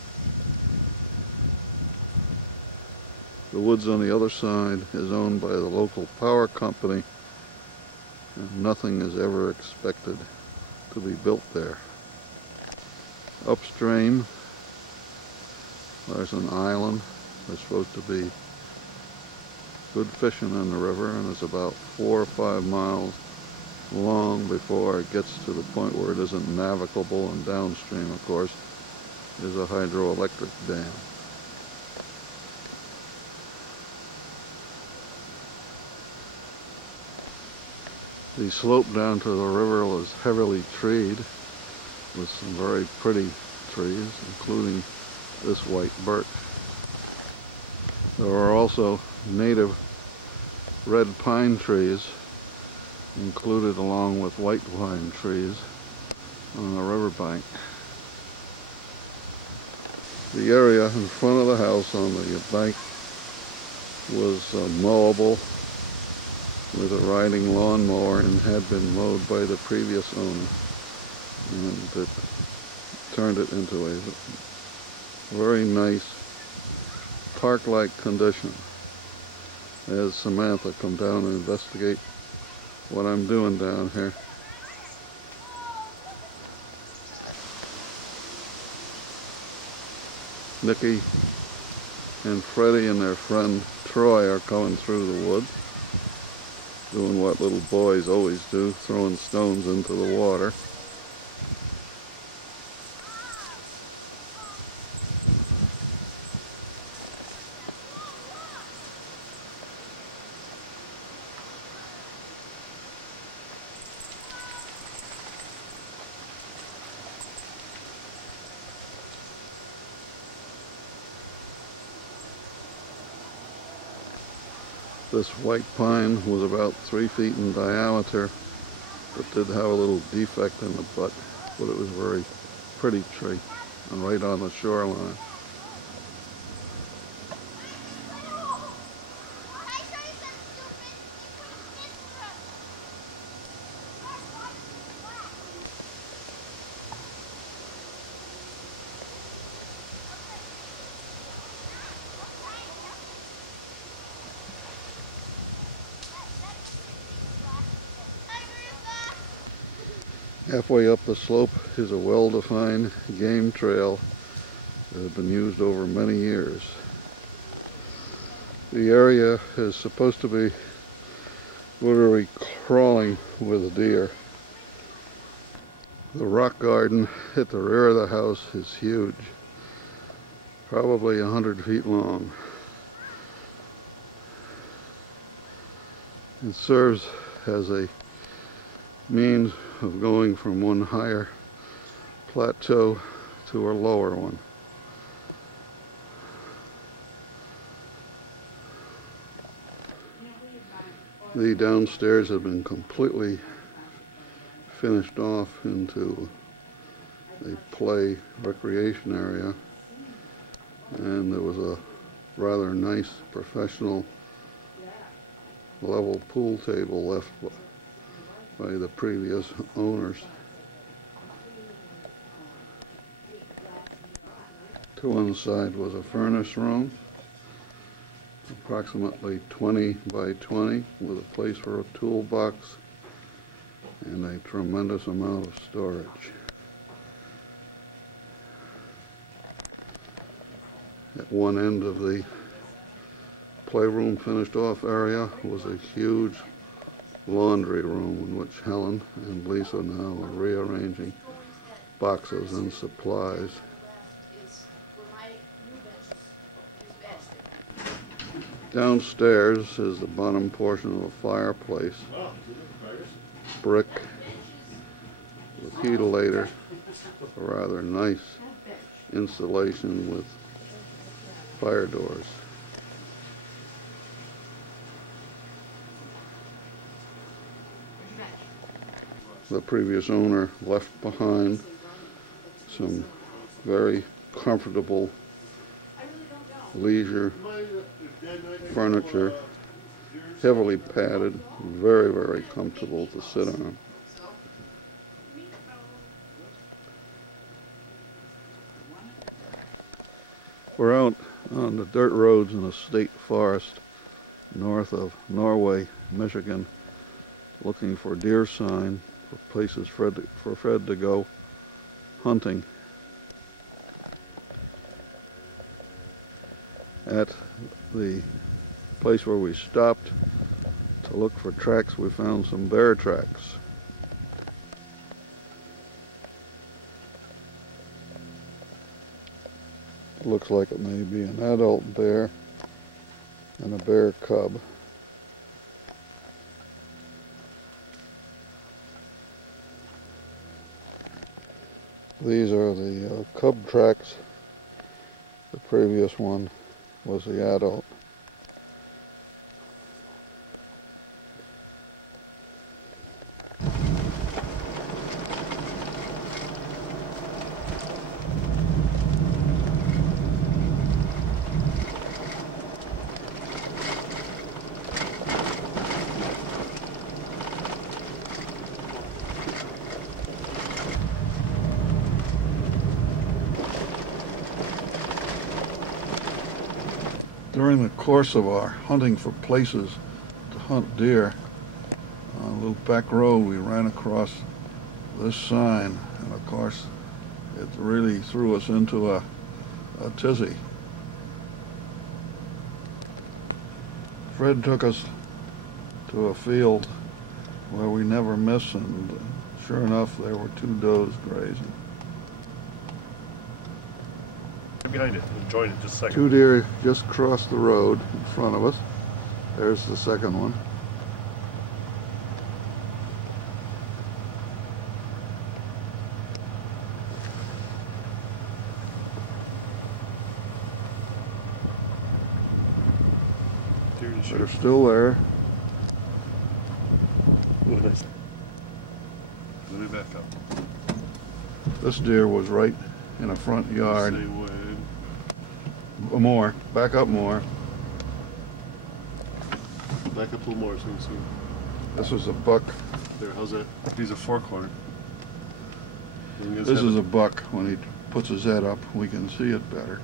The woods on the other side is owned by the local power company, and nothing is ever expected to be built there. Upstream, there's an island. There's supposed to be good fishing in the river, and it's about 4 or 5 miles long before it gets to the point where it isn't navigable, and downstream, of course, is a hydroelectric dam. The slope down to the river was heavily treed with some very pretty trees, including this white birch. There were also native red pine trees included along with white pine trees on the riverbank. The area in front of the house on the bank was mowable with a riding lawnmower and had been mowed by the previous owner, and it turned it into a very nice park-like condition as Samantha come down and investigate what I'm doing down here. Nikki and Freddie and their friend Troy are coming through the woods, doing what little boys always do, throwing stones into the water. This white pine was about 3 feet in diameter, but did have a little defect in the butt, but it was a very pretty tree and right on the shoreline. Halfway up the slope is a well-defined game trail that has been used over many years. The area is supposed to be literally crawling with deer. The rock garden at the rear of the house is huge, probably 100 feet long. It serves as a means of going from one higher plateau to a lower one. The downstairs have been completely finished off into a play recreation area, and there was a rather nice professional level pool table left by the previous owners. To one side was a furnace room, approximately 20 by 20, with a place for a toolbox and a tremendous amount of storage. At one end of the playroom finished off area was a huge laundry room in which Helen and Lisa now are rearranging boxes and supplies. Downstairs is the bottom portion of a fireplace, brick with heatilator, a rather nice installation with fire doors. The previous owner left behind some very comfortable leisure furniture, heavily padded, very, very comfortable to sit on. We're out on the dirt roads in a state forest north of Norway, Michigan, looking for deer sign, for places for Fred to go hunting. At the place where we stopped to look for tracks, we found some bear tracks. Looks like it may be an adult bear and a bear cub. These are the cub tracks. The previous one was the adult. During the course of our hunting for places to hunt deer, on a little back road we ran across this sign, and of course it really threw us into a tizzy. Fred took us to a field where we never miss, and sure enough there were 2 does grazing. Behind it, join it just a second. 2 deer just crossed the road in front of us. There's the second one. They're still there. Oh, nice. Let me back up. This deer was right in a front yard. More. Back up more. Back up a little more so you can see. This was a buck. There, how's that? He's a 4-corner. This is a buck. When he puts his head up, we can see it better.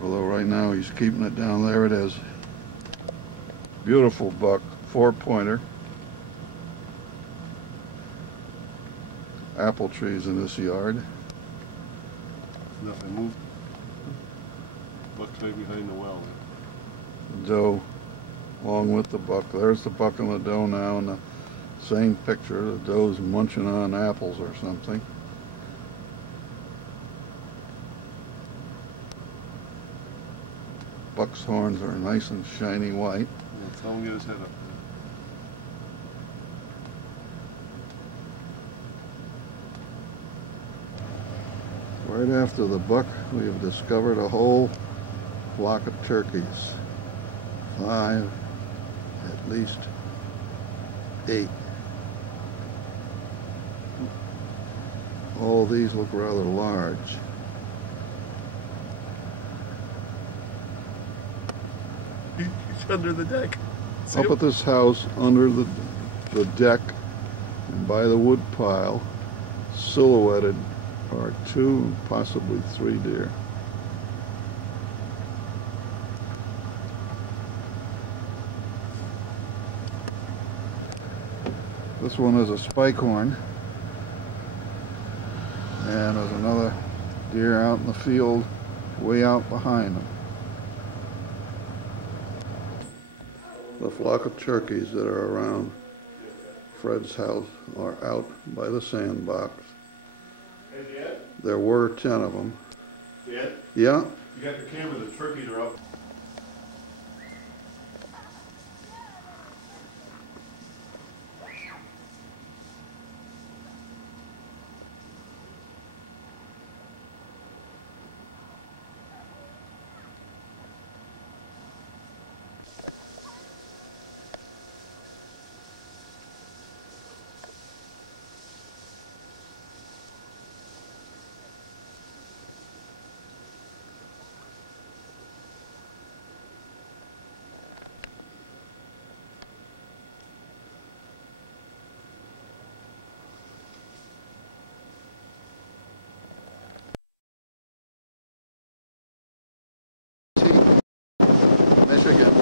Although right now he's keeping it down. There it is. Beautiful buck, 4-pointer. Apple trees in this yard. Nothing moved. Buck's right behind the well. The doe along with the buck. There's the buck and the doe now in the same picture. The doe's munching on apples or something. Buck's horns are nice and shiny white. Yeah, tell him to get his head up. Right after the buck, we have discovered a whole flock of turkeys. 5, at least 8. All these look rather large. He's under the deck. See Up him? at this house, under the deck, and by the wood pile, silhouetted are 2, possibly 3 deer. This one is a spikehorn, and there's another deer out in the field way out behind them. The flock of turkeys that are around Fred's house are out by the sandbox. Hey, Dad? There were 10 of them. Dad? Yeah? You got your camera, the turkeys are up. Michigan,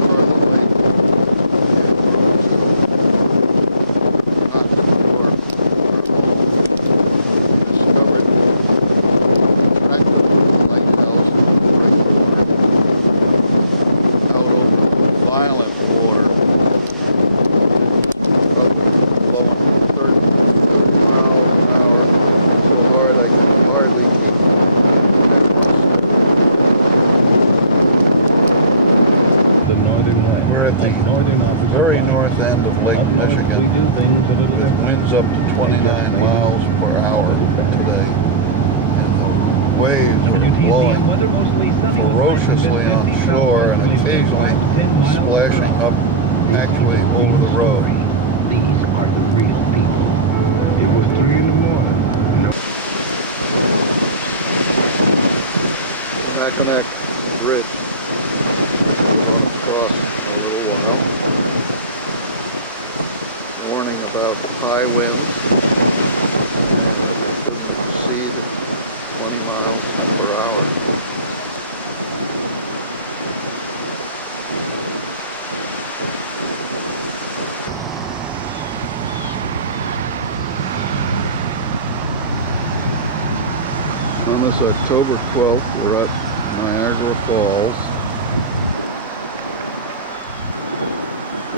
northerly, not for our home. Discovered Blackwood Lighthouse right out over violent water. Blowing 30 miles an hour so hard I could hardly keep the northern light. We're at the very north end of Lake Michigan with winds up to 29 miles per hour today. And the waves are blowing ferociously on shore and occasionally splashing up actually over the road. These are the real people. It was 3 in the morning. Mackinac Bridge. We're going to cross a little while. Warning about high winds, and that we shouldn't exceed 20 miles per hour. On this October 12th, we're at Niagara Falls.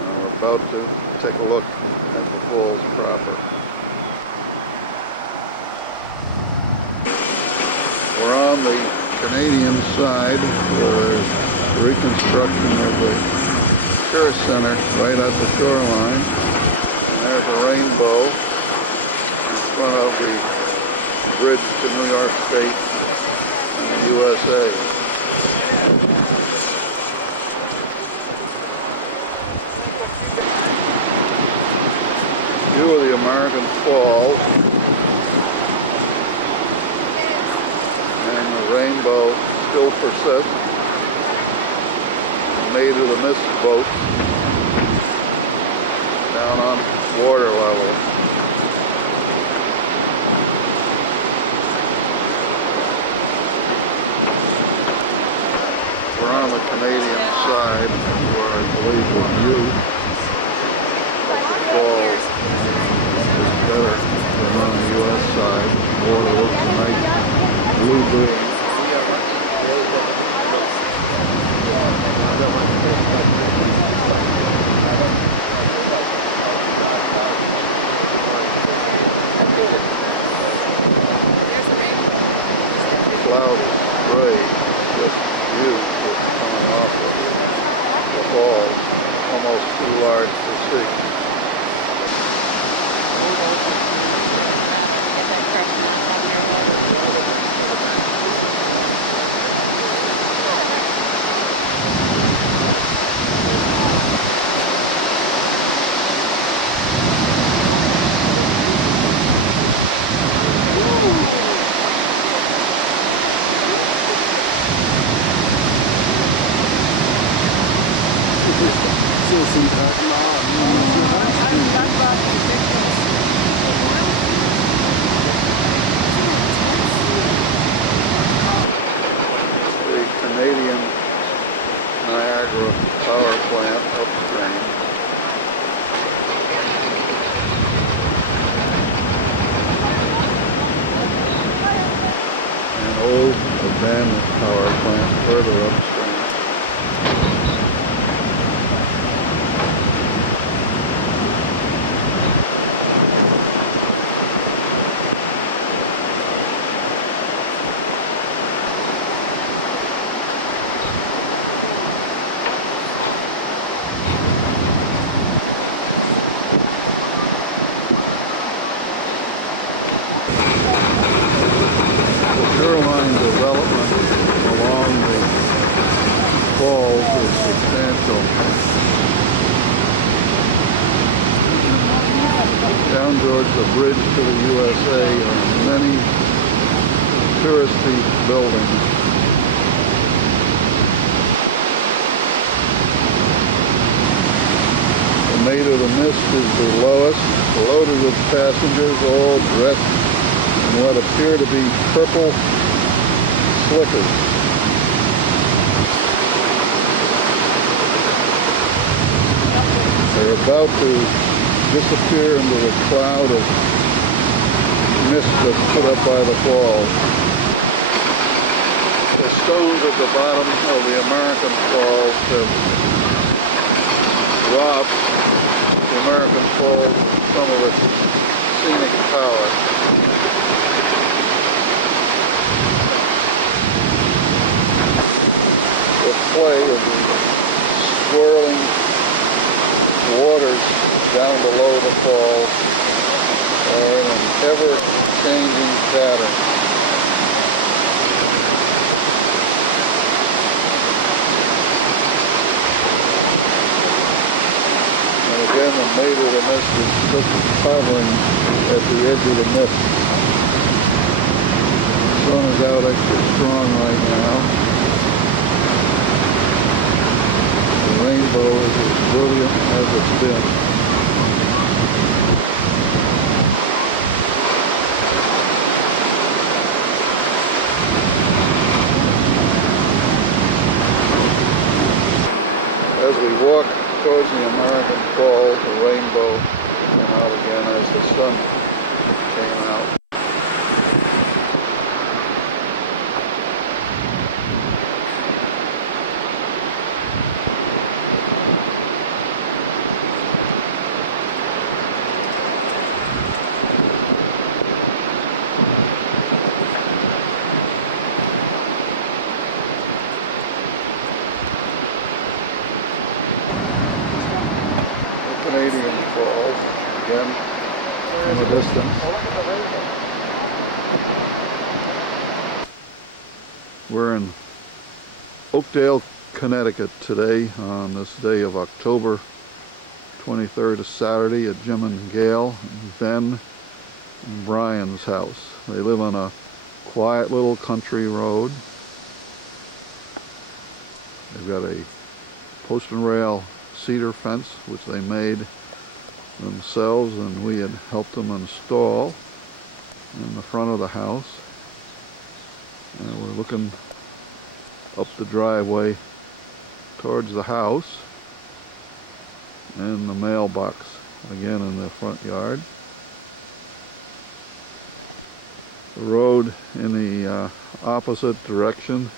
We're about to take a look at the falls proper. We're on the Canadian side where there's reconstruction of the tourist center right at the shoreline. And there's a rainbow in front of the bridge to New York State and the USA. View of the American Falls, and the rainbow still persists. Made of the mist boat down on water level. We're on the Canadian side where I believe the view of the falls is better than on the U.S. side. The water looks a nice blue-green. Cloud is gray, just view coming off of the falls, almost too large to see. Canadian Niagara power plant upstream. An old abandoned power plant further upstream. Shoreline development along the falls is substantial. Down towards the bridge to the USA are many touristy buildings. The Maid of the Mist is below us, loaded with passengers all dressed what appear to be purple slickers. They're about to disappear into the cloud of mist that's put up by the falls. The stones at the bottom of the American Falls have robbed the American Falls of some of its scenic power. Play of the swirling waters down below the falls are in an ever-changing pattern. And again, the Maid of the Mist is just hovering at the edge of the mist. The sun is out extra strong right now. The rainbow is as brilliant as it's been. As we walk towards the American Falls, the rainbow came out again as the sun came out. Canadian Falls, again, in the distance. We're in Oakdale, Connecticut today on this day of October 23rd, a Saturday, at Jim and Gail, Ben and Brian's house. They live on a quiet little country road. They've got a post and rail cedar fence which they made themselves, and we had helped them install in the front of the house. And we're looking up the driveway towards the house and the mailbox again in the front yard. The road in the opposite direction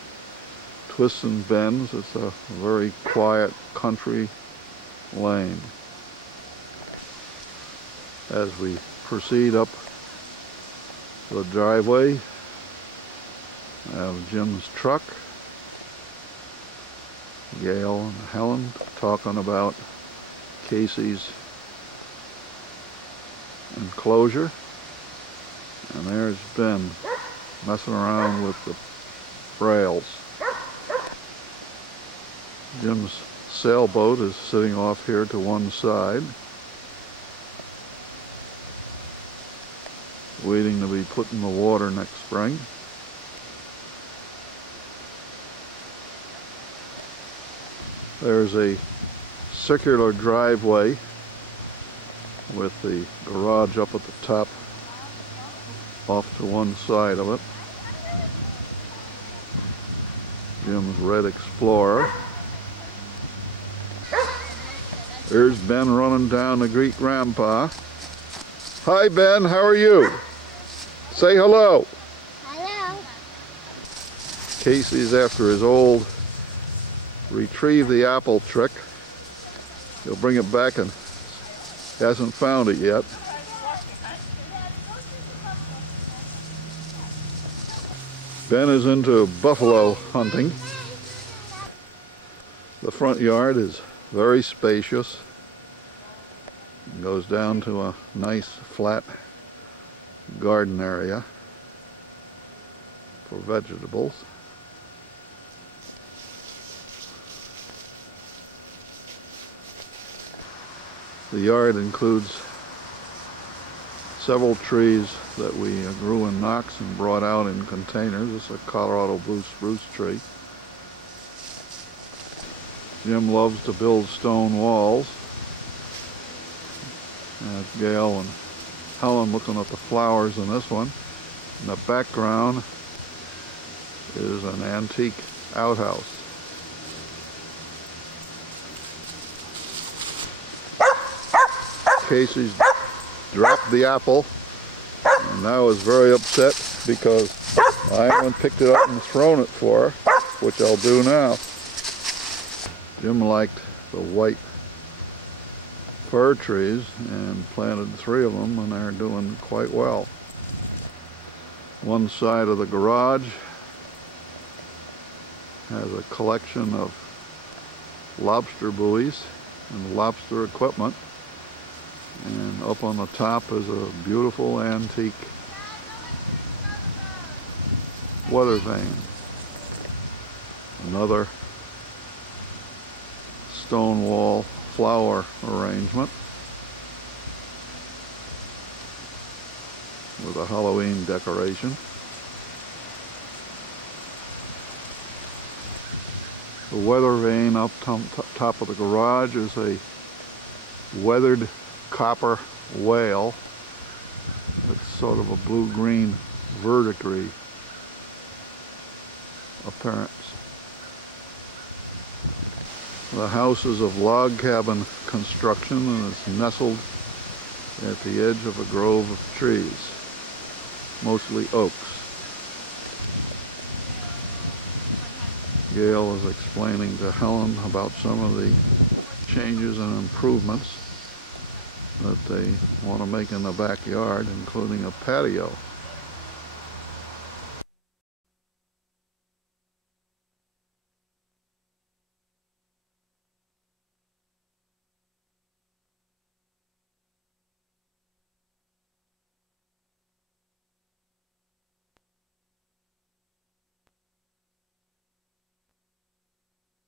twists and bends. It's a very quiet country lane. As we proceed up the driveway, I have Jim's truck, Gail and Helen talking about Casey's enclosure, and there's Ben messing around with the rails. Jim's sailboat is sitting off here to one side, waiting to be put in the water next spring. There's a circular driveway with the garage up at the top off to one side of it. Jim's red Explorer. There's Ben running down to greet Grandpa. Hi Ben, how are you? Say hello. Hello. Casey's after his old retrieve the apple trick. He'll bring it back and hasn't found it yet. Ben is into buffalo hunting. The front yard is very spacious. It goes down to a nice flat garden area for vegetables. The yard includes several trees that we grew in Knox and brought out in containers. This is a Colorado blue spruce tree. Jim loves to build stone walls. Gail and Helen looking at the flowers in this one. In the background is an antique outhouse. Casey's dropped the apple and now is very upset because I haven't picked it up and thrown it for her, which I'll do now. Jim liked the white fir trees and planted 3 of them, and they're doing quite well. One side of the garage has a collection of lobster buoys and lobster equipment, and up on the top is a beautiful antique weather vane. Another stone wall flower arrangement with a Halloween decoration. The weather vane up top of the garage is a weathered copper whale. It's sort of a blue-green verdigris appearance. The house is of log cabin construction and is nestled at the edge of a grove of trees, mostly oaks. Gail is explaining to Helen about some of the changes and improvements that they want to make in the backyard, including a patio.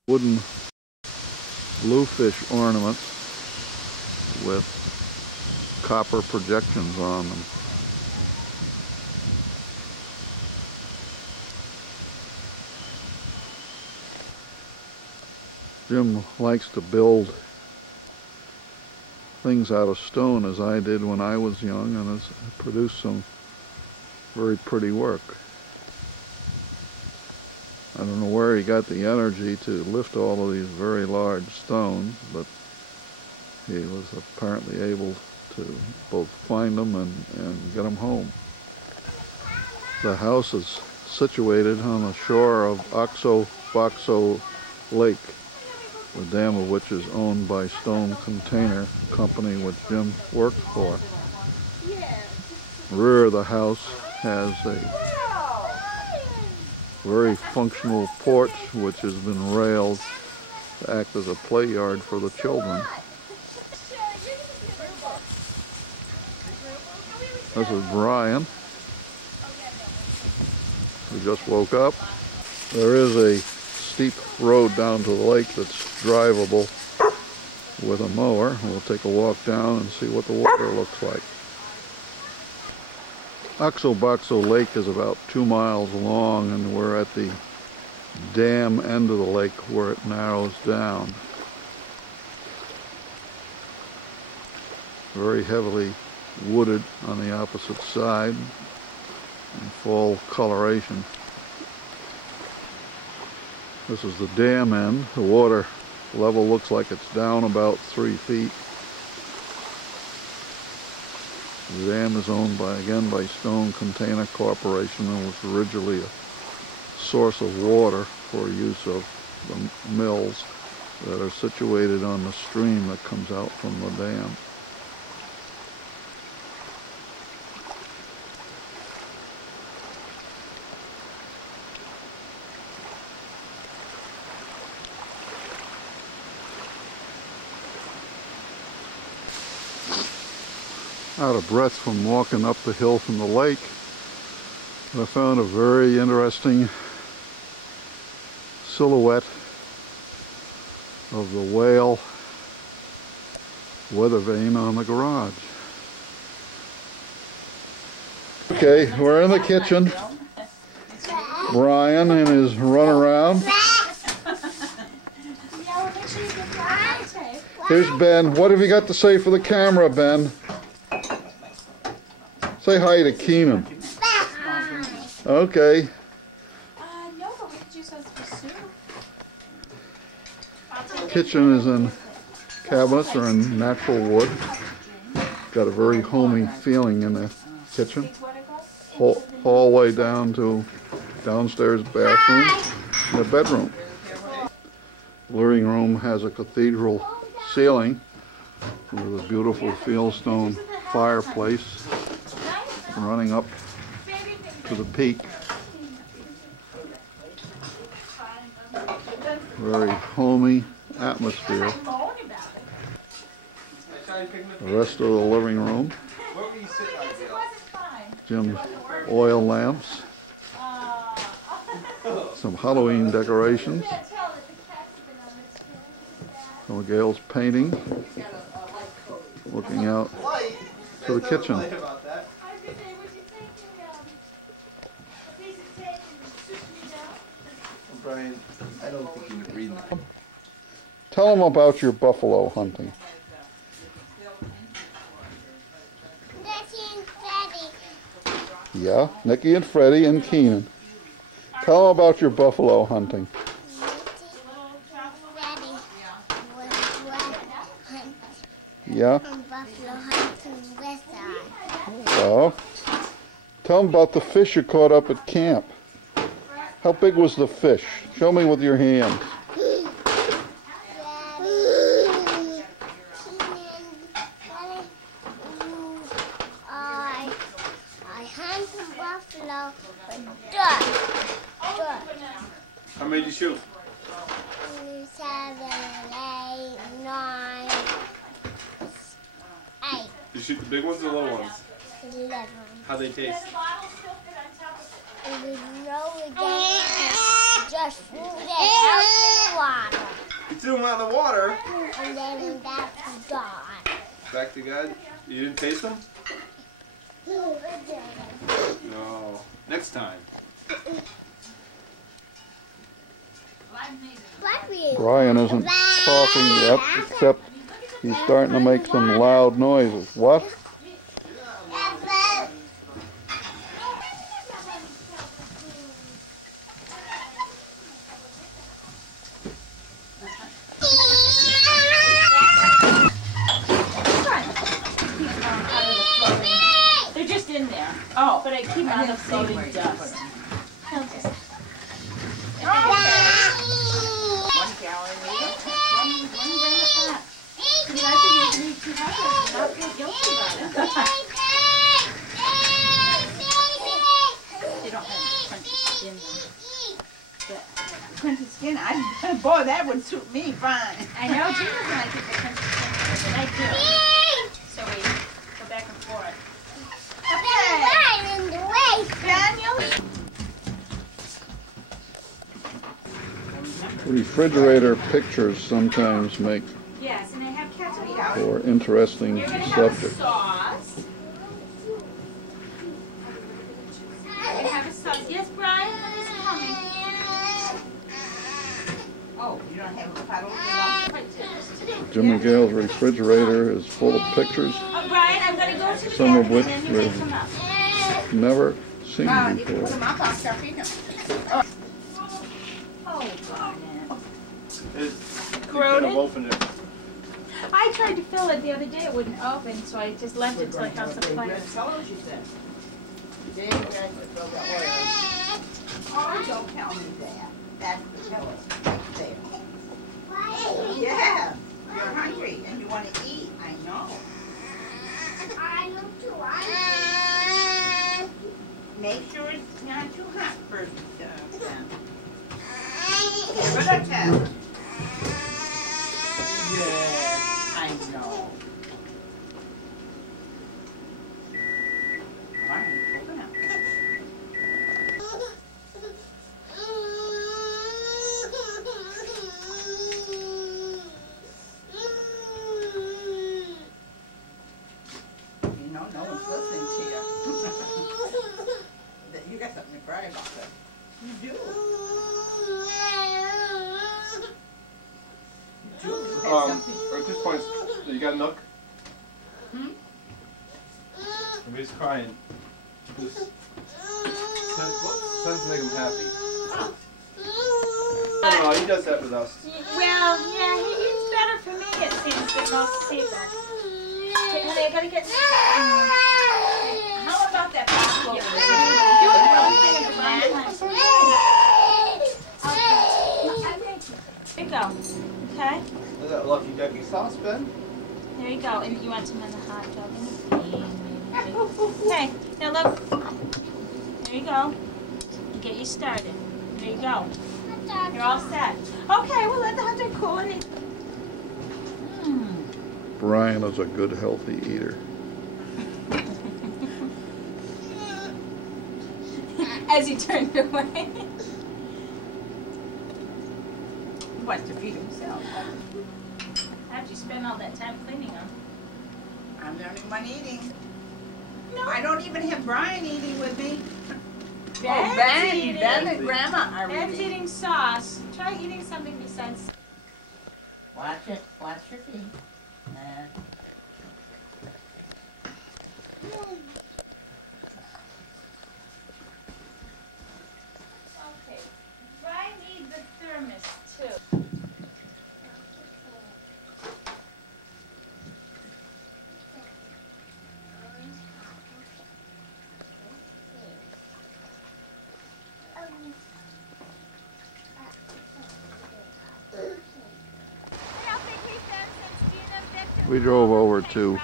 Wooden bluefish ornaments with copper projections on them. Jim likes to build things out of stone, as I did when I was young, and has produced some very pretty work. I don't know where he got the energy to lift all of these very large stones, but he was apparently able to both find them and get them home. The house is situated on the shore of Oxo-Boxo Lake, the dam of which is owned by Stone Container Company, which Jim worked for. The rear of the house has a very functional porch which has been railed to act as a play yard for the children. This is Brian, who just woke up. There is a steep road down to the lake that's drivable with a mower. We'll take a walk down and see what the water looks like. Oxo-Boxo Lake is about 2 miles long, and we're at the dam end of the lake where it narrows down. Very heavily wooded on the opposite side and fall coloration. This is the dam end. The water level looks like it's down about 3 feet. The dam is owned again by Stone Container Corporation and was originally a source of water for use of the mills that are situated on the stream that comes out from the dam. Out of breath from walking up the hill from the lake, I found a very interesting silhouette of the whale weather vane on the garage. Okay, we're in the kitchen. Brian and his runaround. Here's Ben. What have you got to say for the camera, Ben? Say hi to Keenan. Okay. No, but we could use those for soup. Kitchen is in cabinets or in natural wood. Got a very homey feeling in the kitchen. Hallway down to downstairs bathroom and a bedroom. Living room has a cathedral ceiling with a beautiful fieldstone fireplace running up to the peak. Very homey atmosphere. The rest of the living room, Jim's oil lamps, some Halloween decorations, some of Gail's painting, looking out to the kitchen. Brian, I don't think you would read that. Tell them about your buffalo hunting. Nicky and Freddie. Yeah, Nicky and Freddie and Keenan. Tell them about your buffalo hunting. Freddie. Yeah? From Buffalo hunting with us. Well, tell them about the fish you caught up at camp. How big was the fish? Show me with your hands. I hunt in Buffalo with dirt. How many did you shoot? 7, 8, 9, 8, Did you shoot the big ones or the little ones? 11. How'd they taste? And we know we didn't just threw it out the water. You threw them out of the water? And then went back to God. Back to God? You didn't taste them? No, we didn't. No. Next time. Brian isn't talking yet, except he's starting to make some loud noises. What? They're just in there. Oh, but I keep on the floating dust. Crunchy skin, boy, that would suit me fine. I know, Gina doesn't like it, the crunchy skin, but I do. So we go back and forth. Right in the way. Daniel? Refrigerator pictures sometimes make Yes, and I have ketchup. for interesting You're going to have a subjects. sauce. You're going to have a sauce. Yes, Brian? It's coming. Oh, you don't have a puddle? Jim and Gail's refrigerator is full of pictures, Oh, Brian, I'm going to go to the some of bathroom which and then you make them up. we've never seen You can put before. them up, I'll start feeding them. Oh, Brian. Corroded? Open it. I tried to fill it the other day. It wouldn't open, so I just left it until I found some pliers. Colors, you said. Dave tried to throw the oil. Oh, don't tell me that. That's the pillow. There. Yeah. You're hungry and you want to eat. I know. I know too. Make sure it's not too hot first. Give it a test. Yeah, I know. All right, open up. You know, no one's listening to you. That you got something to cry about, though. You do. At this point, you got a nook? Everybody's crying. Just tends to make them happy. I don't know, he does that with us. Well, yeah, it's better for me, it seems, than most people. Okay, honey, I gotta get... How about that possible? You doing everything at the wrong time. Here you go, okay? Is that Lucky Ducky saucepan? There you go, and you want some in the hot dog. Okay, now look. There you go. Get you started. There you go. You're all set. Okay, we'll let the hot dog cool. And Brian is a good, healthy eater. As he turned away. He wants to feed himself. How'd you spend all that time cleaning them? I'm the only one eating. No. I don't even have Brian eating with me. Ben and Grandma are Ben's eating sauce. Try eating something besides... Watch it. Watch your feet. Okay. I need the thermos, too. We drove over to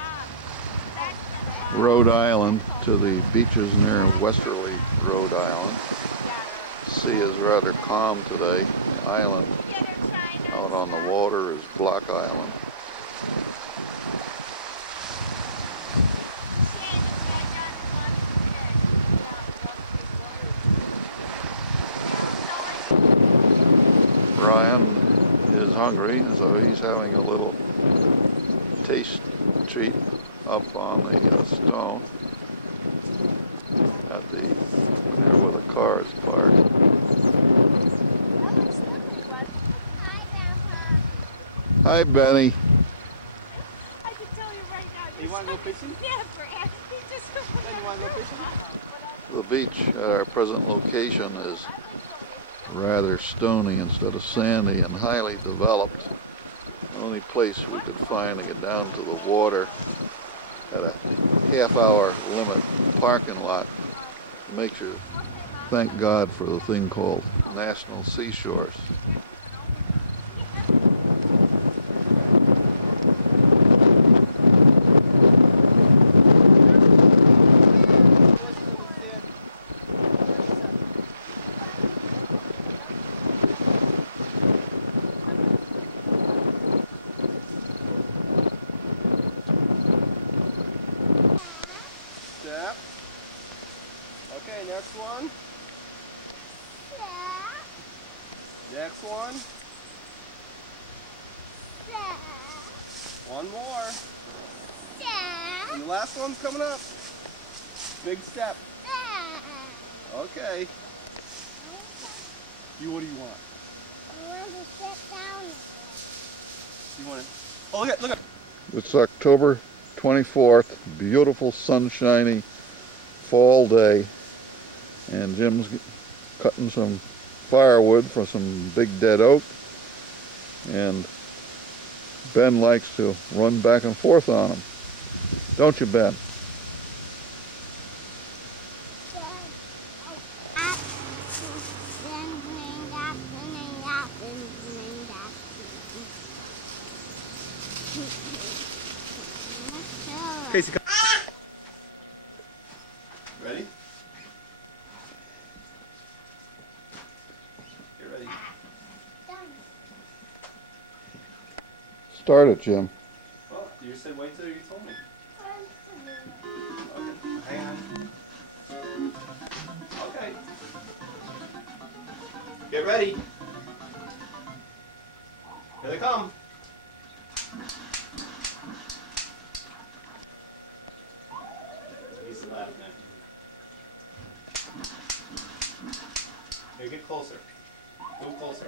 Rhode Island, to the beaches near Westerly, Rhode Island. The sea is rather calm today. The island out on the water is Block Island. Brian is hungry, so he's having a little taste treat up on the stone at the near where the car is parked. Hi, Benny. I can tell you right now. You want to go fishing? Yeah, Brad. He just. Then you want to go fishing? The beach at our present location is rather stony instead of sandy and highly developed. The only place we could find to get down to the water at a half-hour limit parking lot makes you thank God for the thing called National Seashores. Step. Okay, next one. Next one. One more. And the last one's coming up. Big step. Okay. What do you want? I want to sit down. You want to? Oh, look at. It's October 24th, beautiful sunshiny fall day, and Jim's cutting some firewood for some big dead oak, and Ben likes to run back and forth on them. Don't you, Ben? Casey, come. Ready? Get ready. Start it, Jim. Well, you said wait till you told me. Okay, hang on. Okay. Get ready. Here they come. He's laughing at you. Here, get closer. Move closer.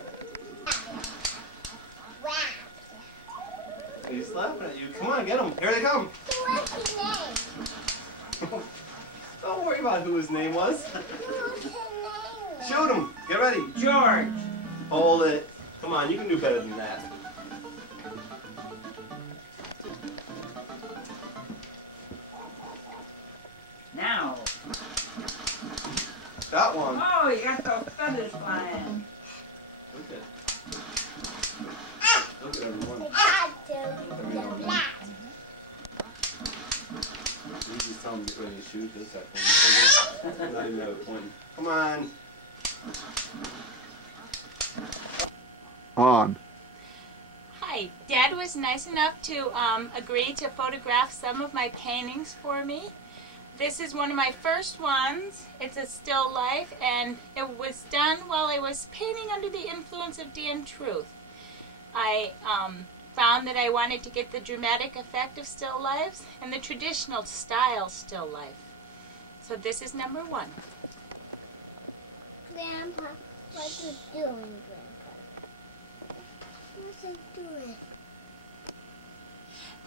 He's laughing at you. Come on, get him. Here they come. What's his name? Don't worry about who his name was. What's his name? Shoot him. Get ready. George. Hold it. Come on, you can do better than that. Now. That one. Oh, you got those feathers flying. Look at everyone. You just tell him to get ready to shoot this second. Not even have a point. Come on. On. Hi, Dad was nice enough to agree to photograph some of my paintings for me. This is one of my first ones. It's a still life, and it was done while I was painting under the influence of Dan Truth. I found that I wanted to get the dramatic effect of still lifes and the traditional style still life. So this is number one. Grandpa, what's he doing, Grandpa? What's he doing?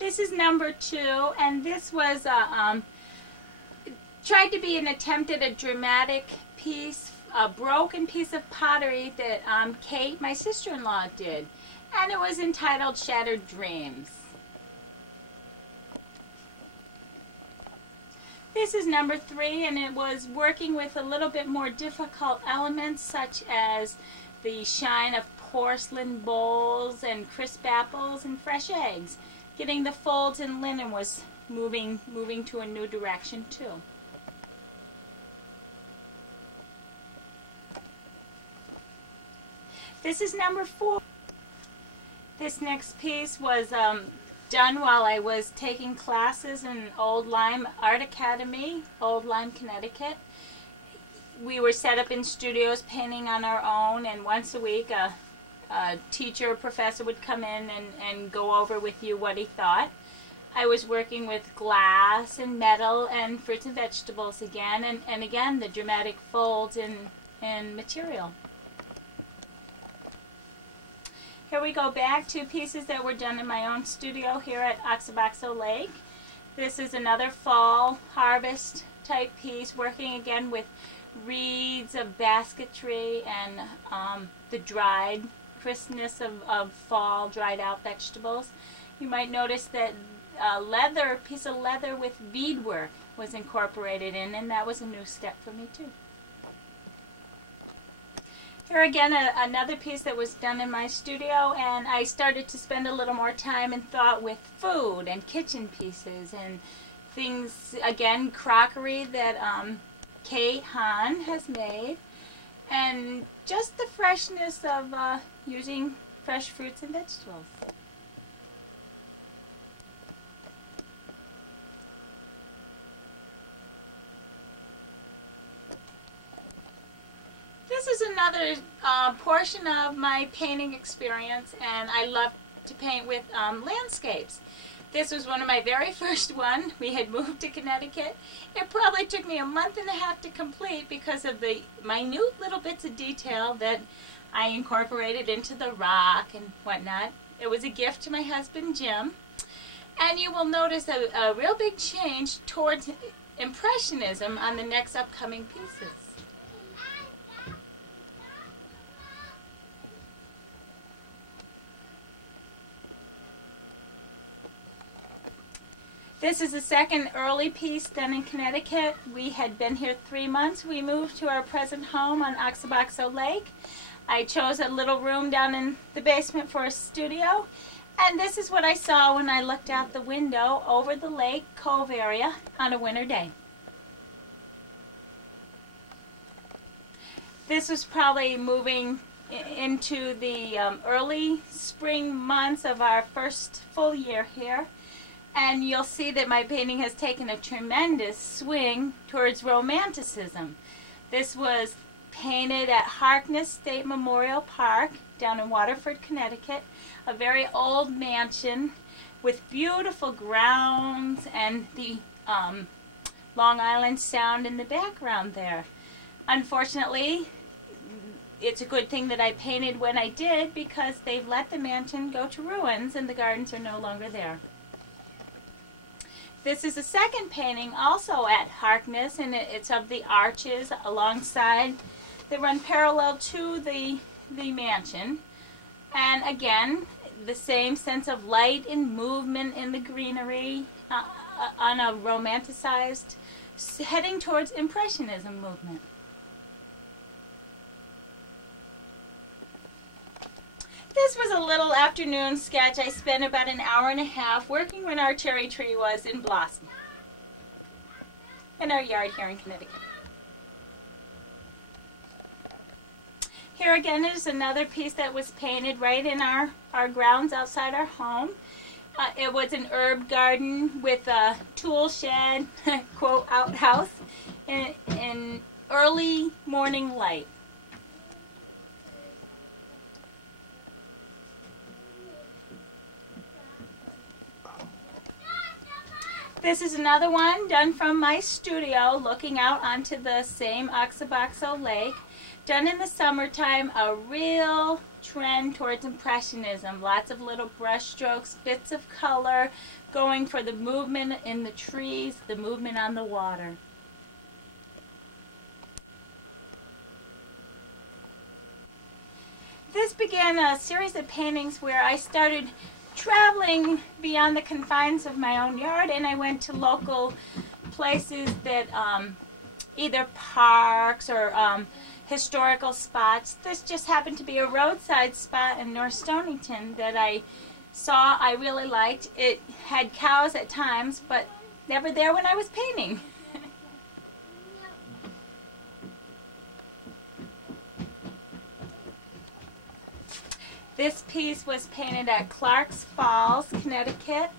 This is number two, and this was tried to be an attempt at a dramatic piece, a broken piece of pottery that Kate, my sister-in-law, did. And it was entitled Shattered Dreams. This is number three, and it was working with a little bit more difficult elements, such as the shine of porcelain bowls and crisp apples and fresh eggs. getting the folds in linen was moving to a new direction too. This is number 4. This next piece was done while I was taking classes in Old Lyme Art Academy, Old Lyme, Connecticut. We were set up in studios painting on our own, and once a week a teacher or professor would come in and go over with you what he thought. I was working with glass and metal and fruits and vegetables again, and again the dramatic folds in material. Here we go back to pieces that were done in my own studio here at Oxaboxo Lake. This is another fall harvest type piece, working again with reeds of basketry and the dried crispness of fall, dried out vegetables. You might notice that a piece of leather with beadwork was incorporated in, and that was a new step for me too. Here again, another piece that was done in my studio, and I started to spend a little more time and thought with food and kitchen pieces and things, again, crockery that Kate Hahn has made, and just the freshness of using fresh fruits and vegetables. This is another portion of my painting experience, and I love to paint with landscapes. This was one of my very first one. We had moved to Connecticut. It probably took me a month and a half to complete because of the minute little bits of detail that I incorporated into the rock and whatnot. It was a gift to my husband, Jim. And you will notice a real big change towards Impressionism on the next upcoming pieces. This is the second early piece done in Connecticut. We had been here 3 months. We moved to our present home on Oxaboxo Lake. I chose a little room down in the basement for a studio. And this is what I saw when I looked out the window over the lake cove area on a winter day. This was probably moving into the early spring months of our first full year here. And you'll see that my painting has taken a tremendous swing towards romanticism. This was painted at Harkness State Memorial Park down in Waterford, Connecticut, a very old mansion with beautiful grounds and the Long Island Sound in the background there. Unfortunately, it's a good thing that I painted when I did, because they've let the mansion go to ruins and the gardens are no longer there. This is a second painting also at Harkness, and it's of the arches alongside. They run parallel to the mansion. And again, the same sense of light and movement in the greenery on a romanticized, heading towards Impressionism movement. This was a little afternoon sketch. I spent about an hour and a half working when our cherry tree was in blossom in our yard here in Connecticut. Here again is another piece that was painted right in our grounds outside our home. It was an herb garden with a tool shed, quote, outhouse, in early morning light. This is another one done from my studio, looking out onto the same Oxaboxo Lake. Done in the summertime, a real trend towards Impressionism. Lots of little brush strokes, bits of color, going for the movement in the trees, the movement on the water. This began a series of paintings where I started traveling beyond the confines of my own yard, and I went to local places that either parks or historical spots. This just happened to be a roadside spot in North Stonington that I saw I really liked. It had cows at times, but never there when I was painting. This piece was painted at Clark's Falls, Connecticut,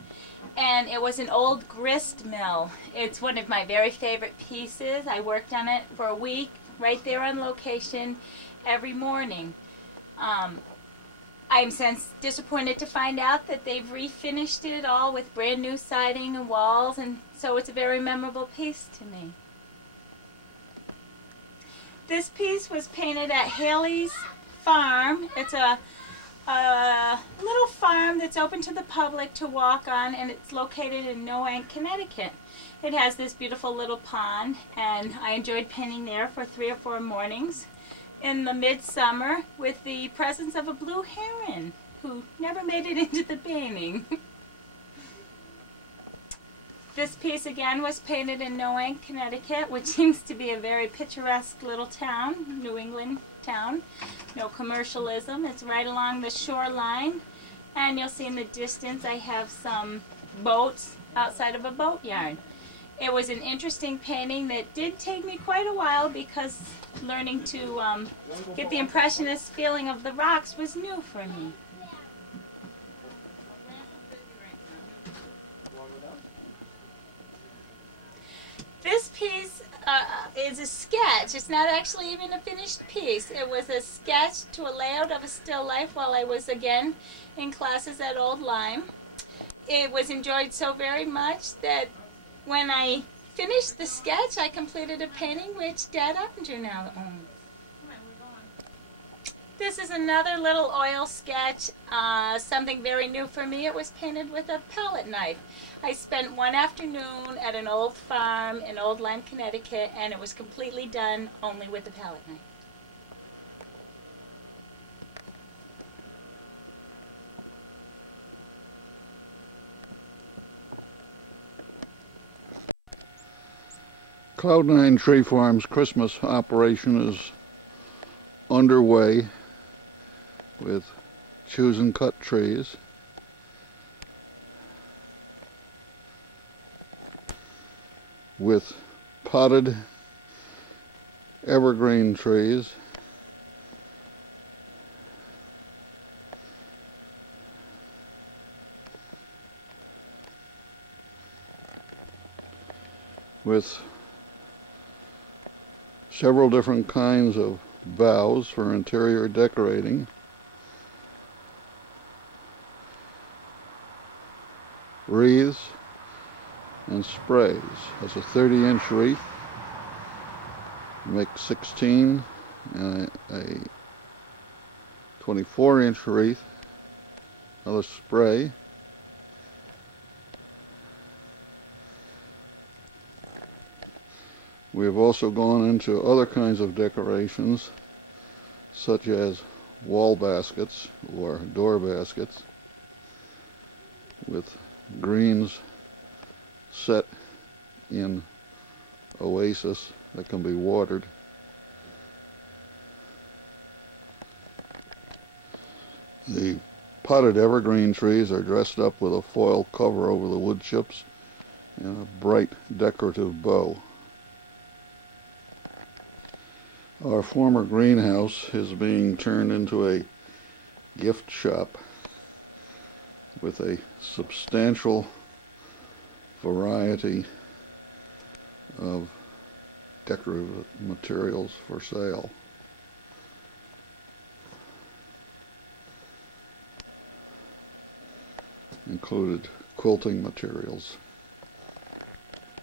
and it was an old grist mill. It's one of my very favorite pieces. I worked on it for a week, right there on location, every morning. I'm since disappointed to find out that they've refinished it all with brand new siding and walls, and so it's a very memorable piece to me. This piece was painted at Haley's Farm. It's a little farm that's open to the public to walk on, and it's located in Noank, Connecticut. It has this beautiful little pond, and I enjoyed painting there for 3 or 4 mornings in the midsummer with the presence of a blue heron who never made it into the painting. This piece again was painted in Noank, Connecticut, which seems to be a very picturesque little town, New England town. No commercialism. It's right along the shoreline, and you'll see in the distance I have some boats outside of a boatyard. It was an interesting painting that did take me quite a while because learning to get the impressionist feeling of the rocks was new for me. This piece is a sketch. It's not actually even a finished piece. It was a sketch to a layout of a still life while I was again in classes at Old Lyme. It was enjoyed so very much that when I finished the sketch, I completed a painting which Dad Oppinger now owns. This is another little oil sketch, something very new for me. It was painted with a palette knife. I spent one afternoon at an old farm in Old Lyme, Connecticut, and it was completely done only with the palette knife. Cloud9 Tree Farm's Christmas operation is underway with choose and cut trees. With potted evergreen trees. With several different kinds of boughs for interior decorating. Wreaths and sprays. That's a 30-inch wreath. Make 16, and a 24-inch wreath. Another spray. We have also gone into other kinds of decorations, such as wall baskets or door baskets, with greens set in oasis that can be watered. The potted evergreen trees are dressed up with a foil cover over the wood chips and a bright decorative bow. Our former greenhouse is being turned into a gift shop with a substantial variety of decorative materials for sale. Included quilting materials.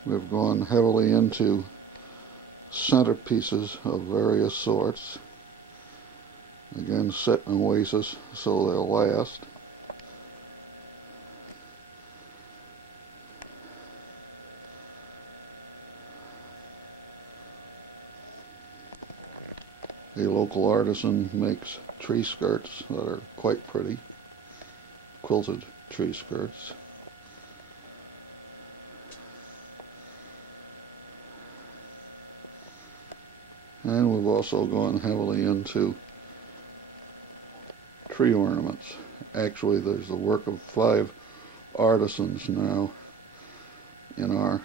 We've gone heavily into centerpieces of various sorts, again set in oasis so they'll last. A local artisan makes tree skirts that are quite pretty, quilted tree skirts. And we've also gone heavily into tree ornaments Actually, there's the work of 5 artisans now in our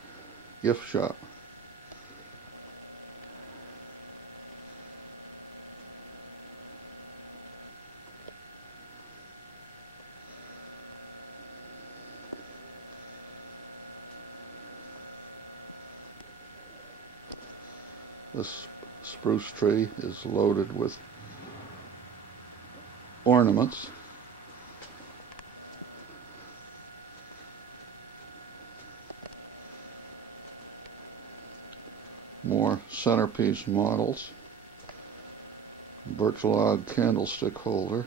gift shop. This spruce tree is loaded with ornaments. More centerpiece models. Birch log candlestick holder.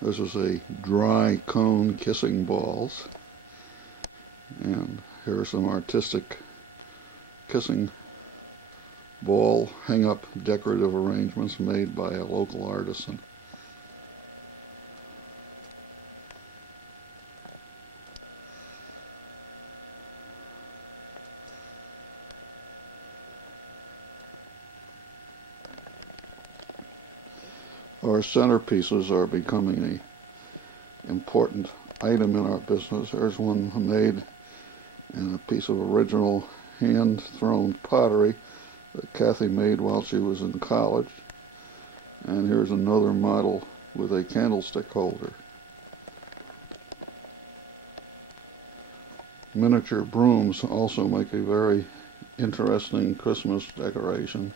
This is a dry cone kissing balls. And here are some artistic kissing ball hang-up decorative arrangements made by a local artisan. Our centerpieces are becoming an important item in our business. There's one made in a piece of original hand-thrown pottery that Kathy made while she was in college. And here's another model with a candlestick holder. Miniature brooms also make a very interesting Christmas decoration.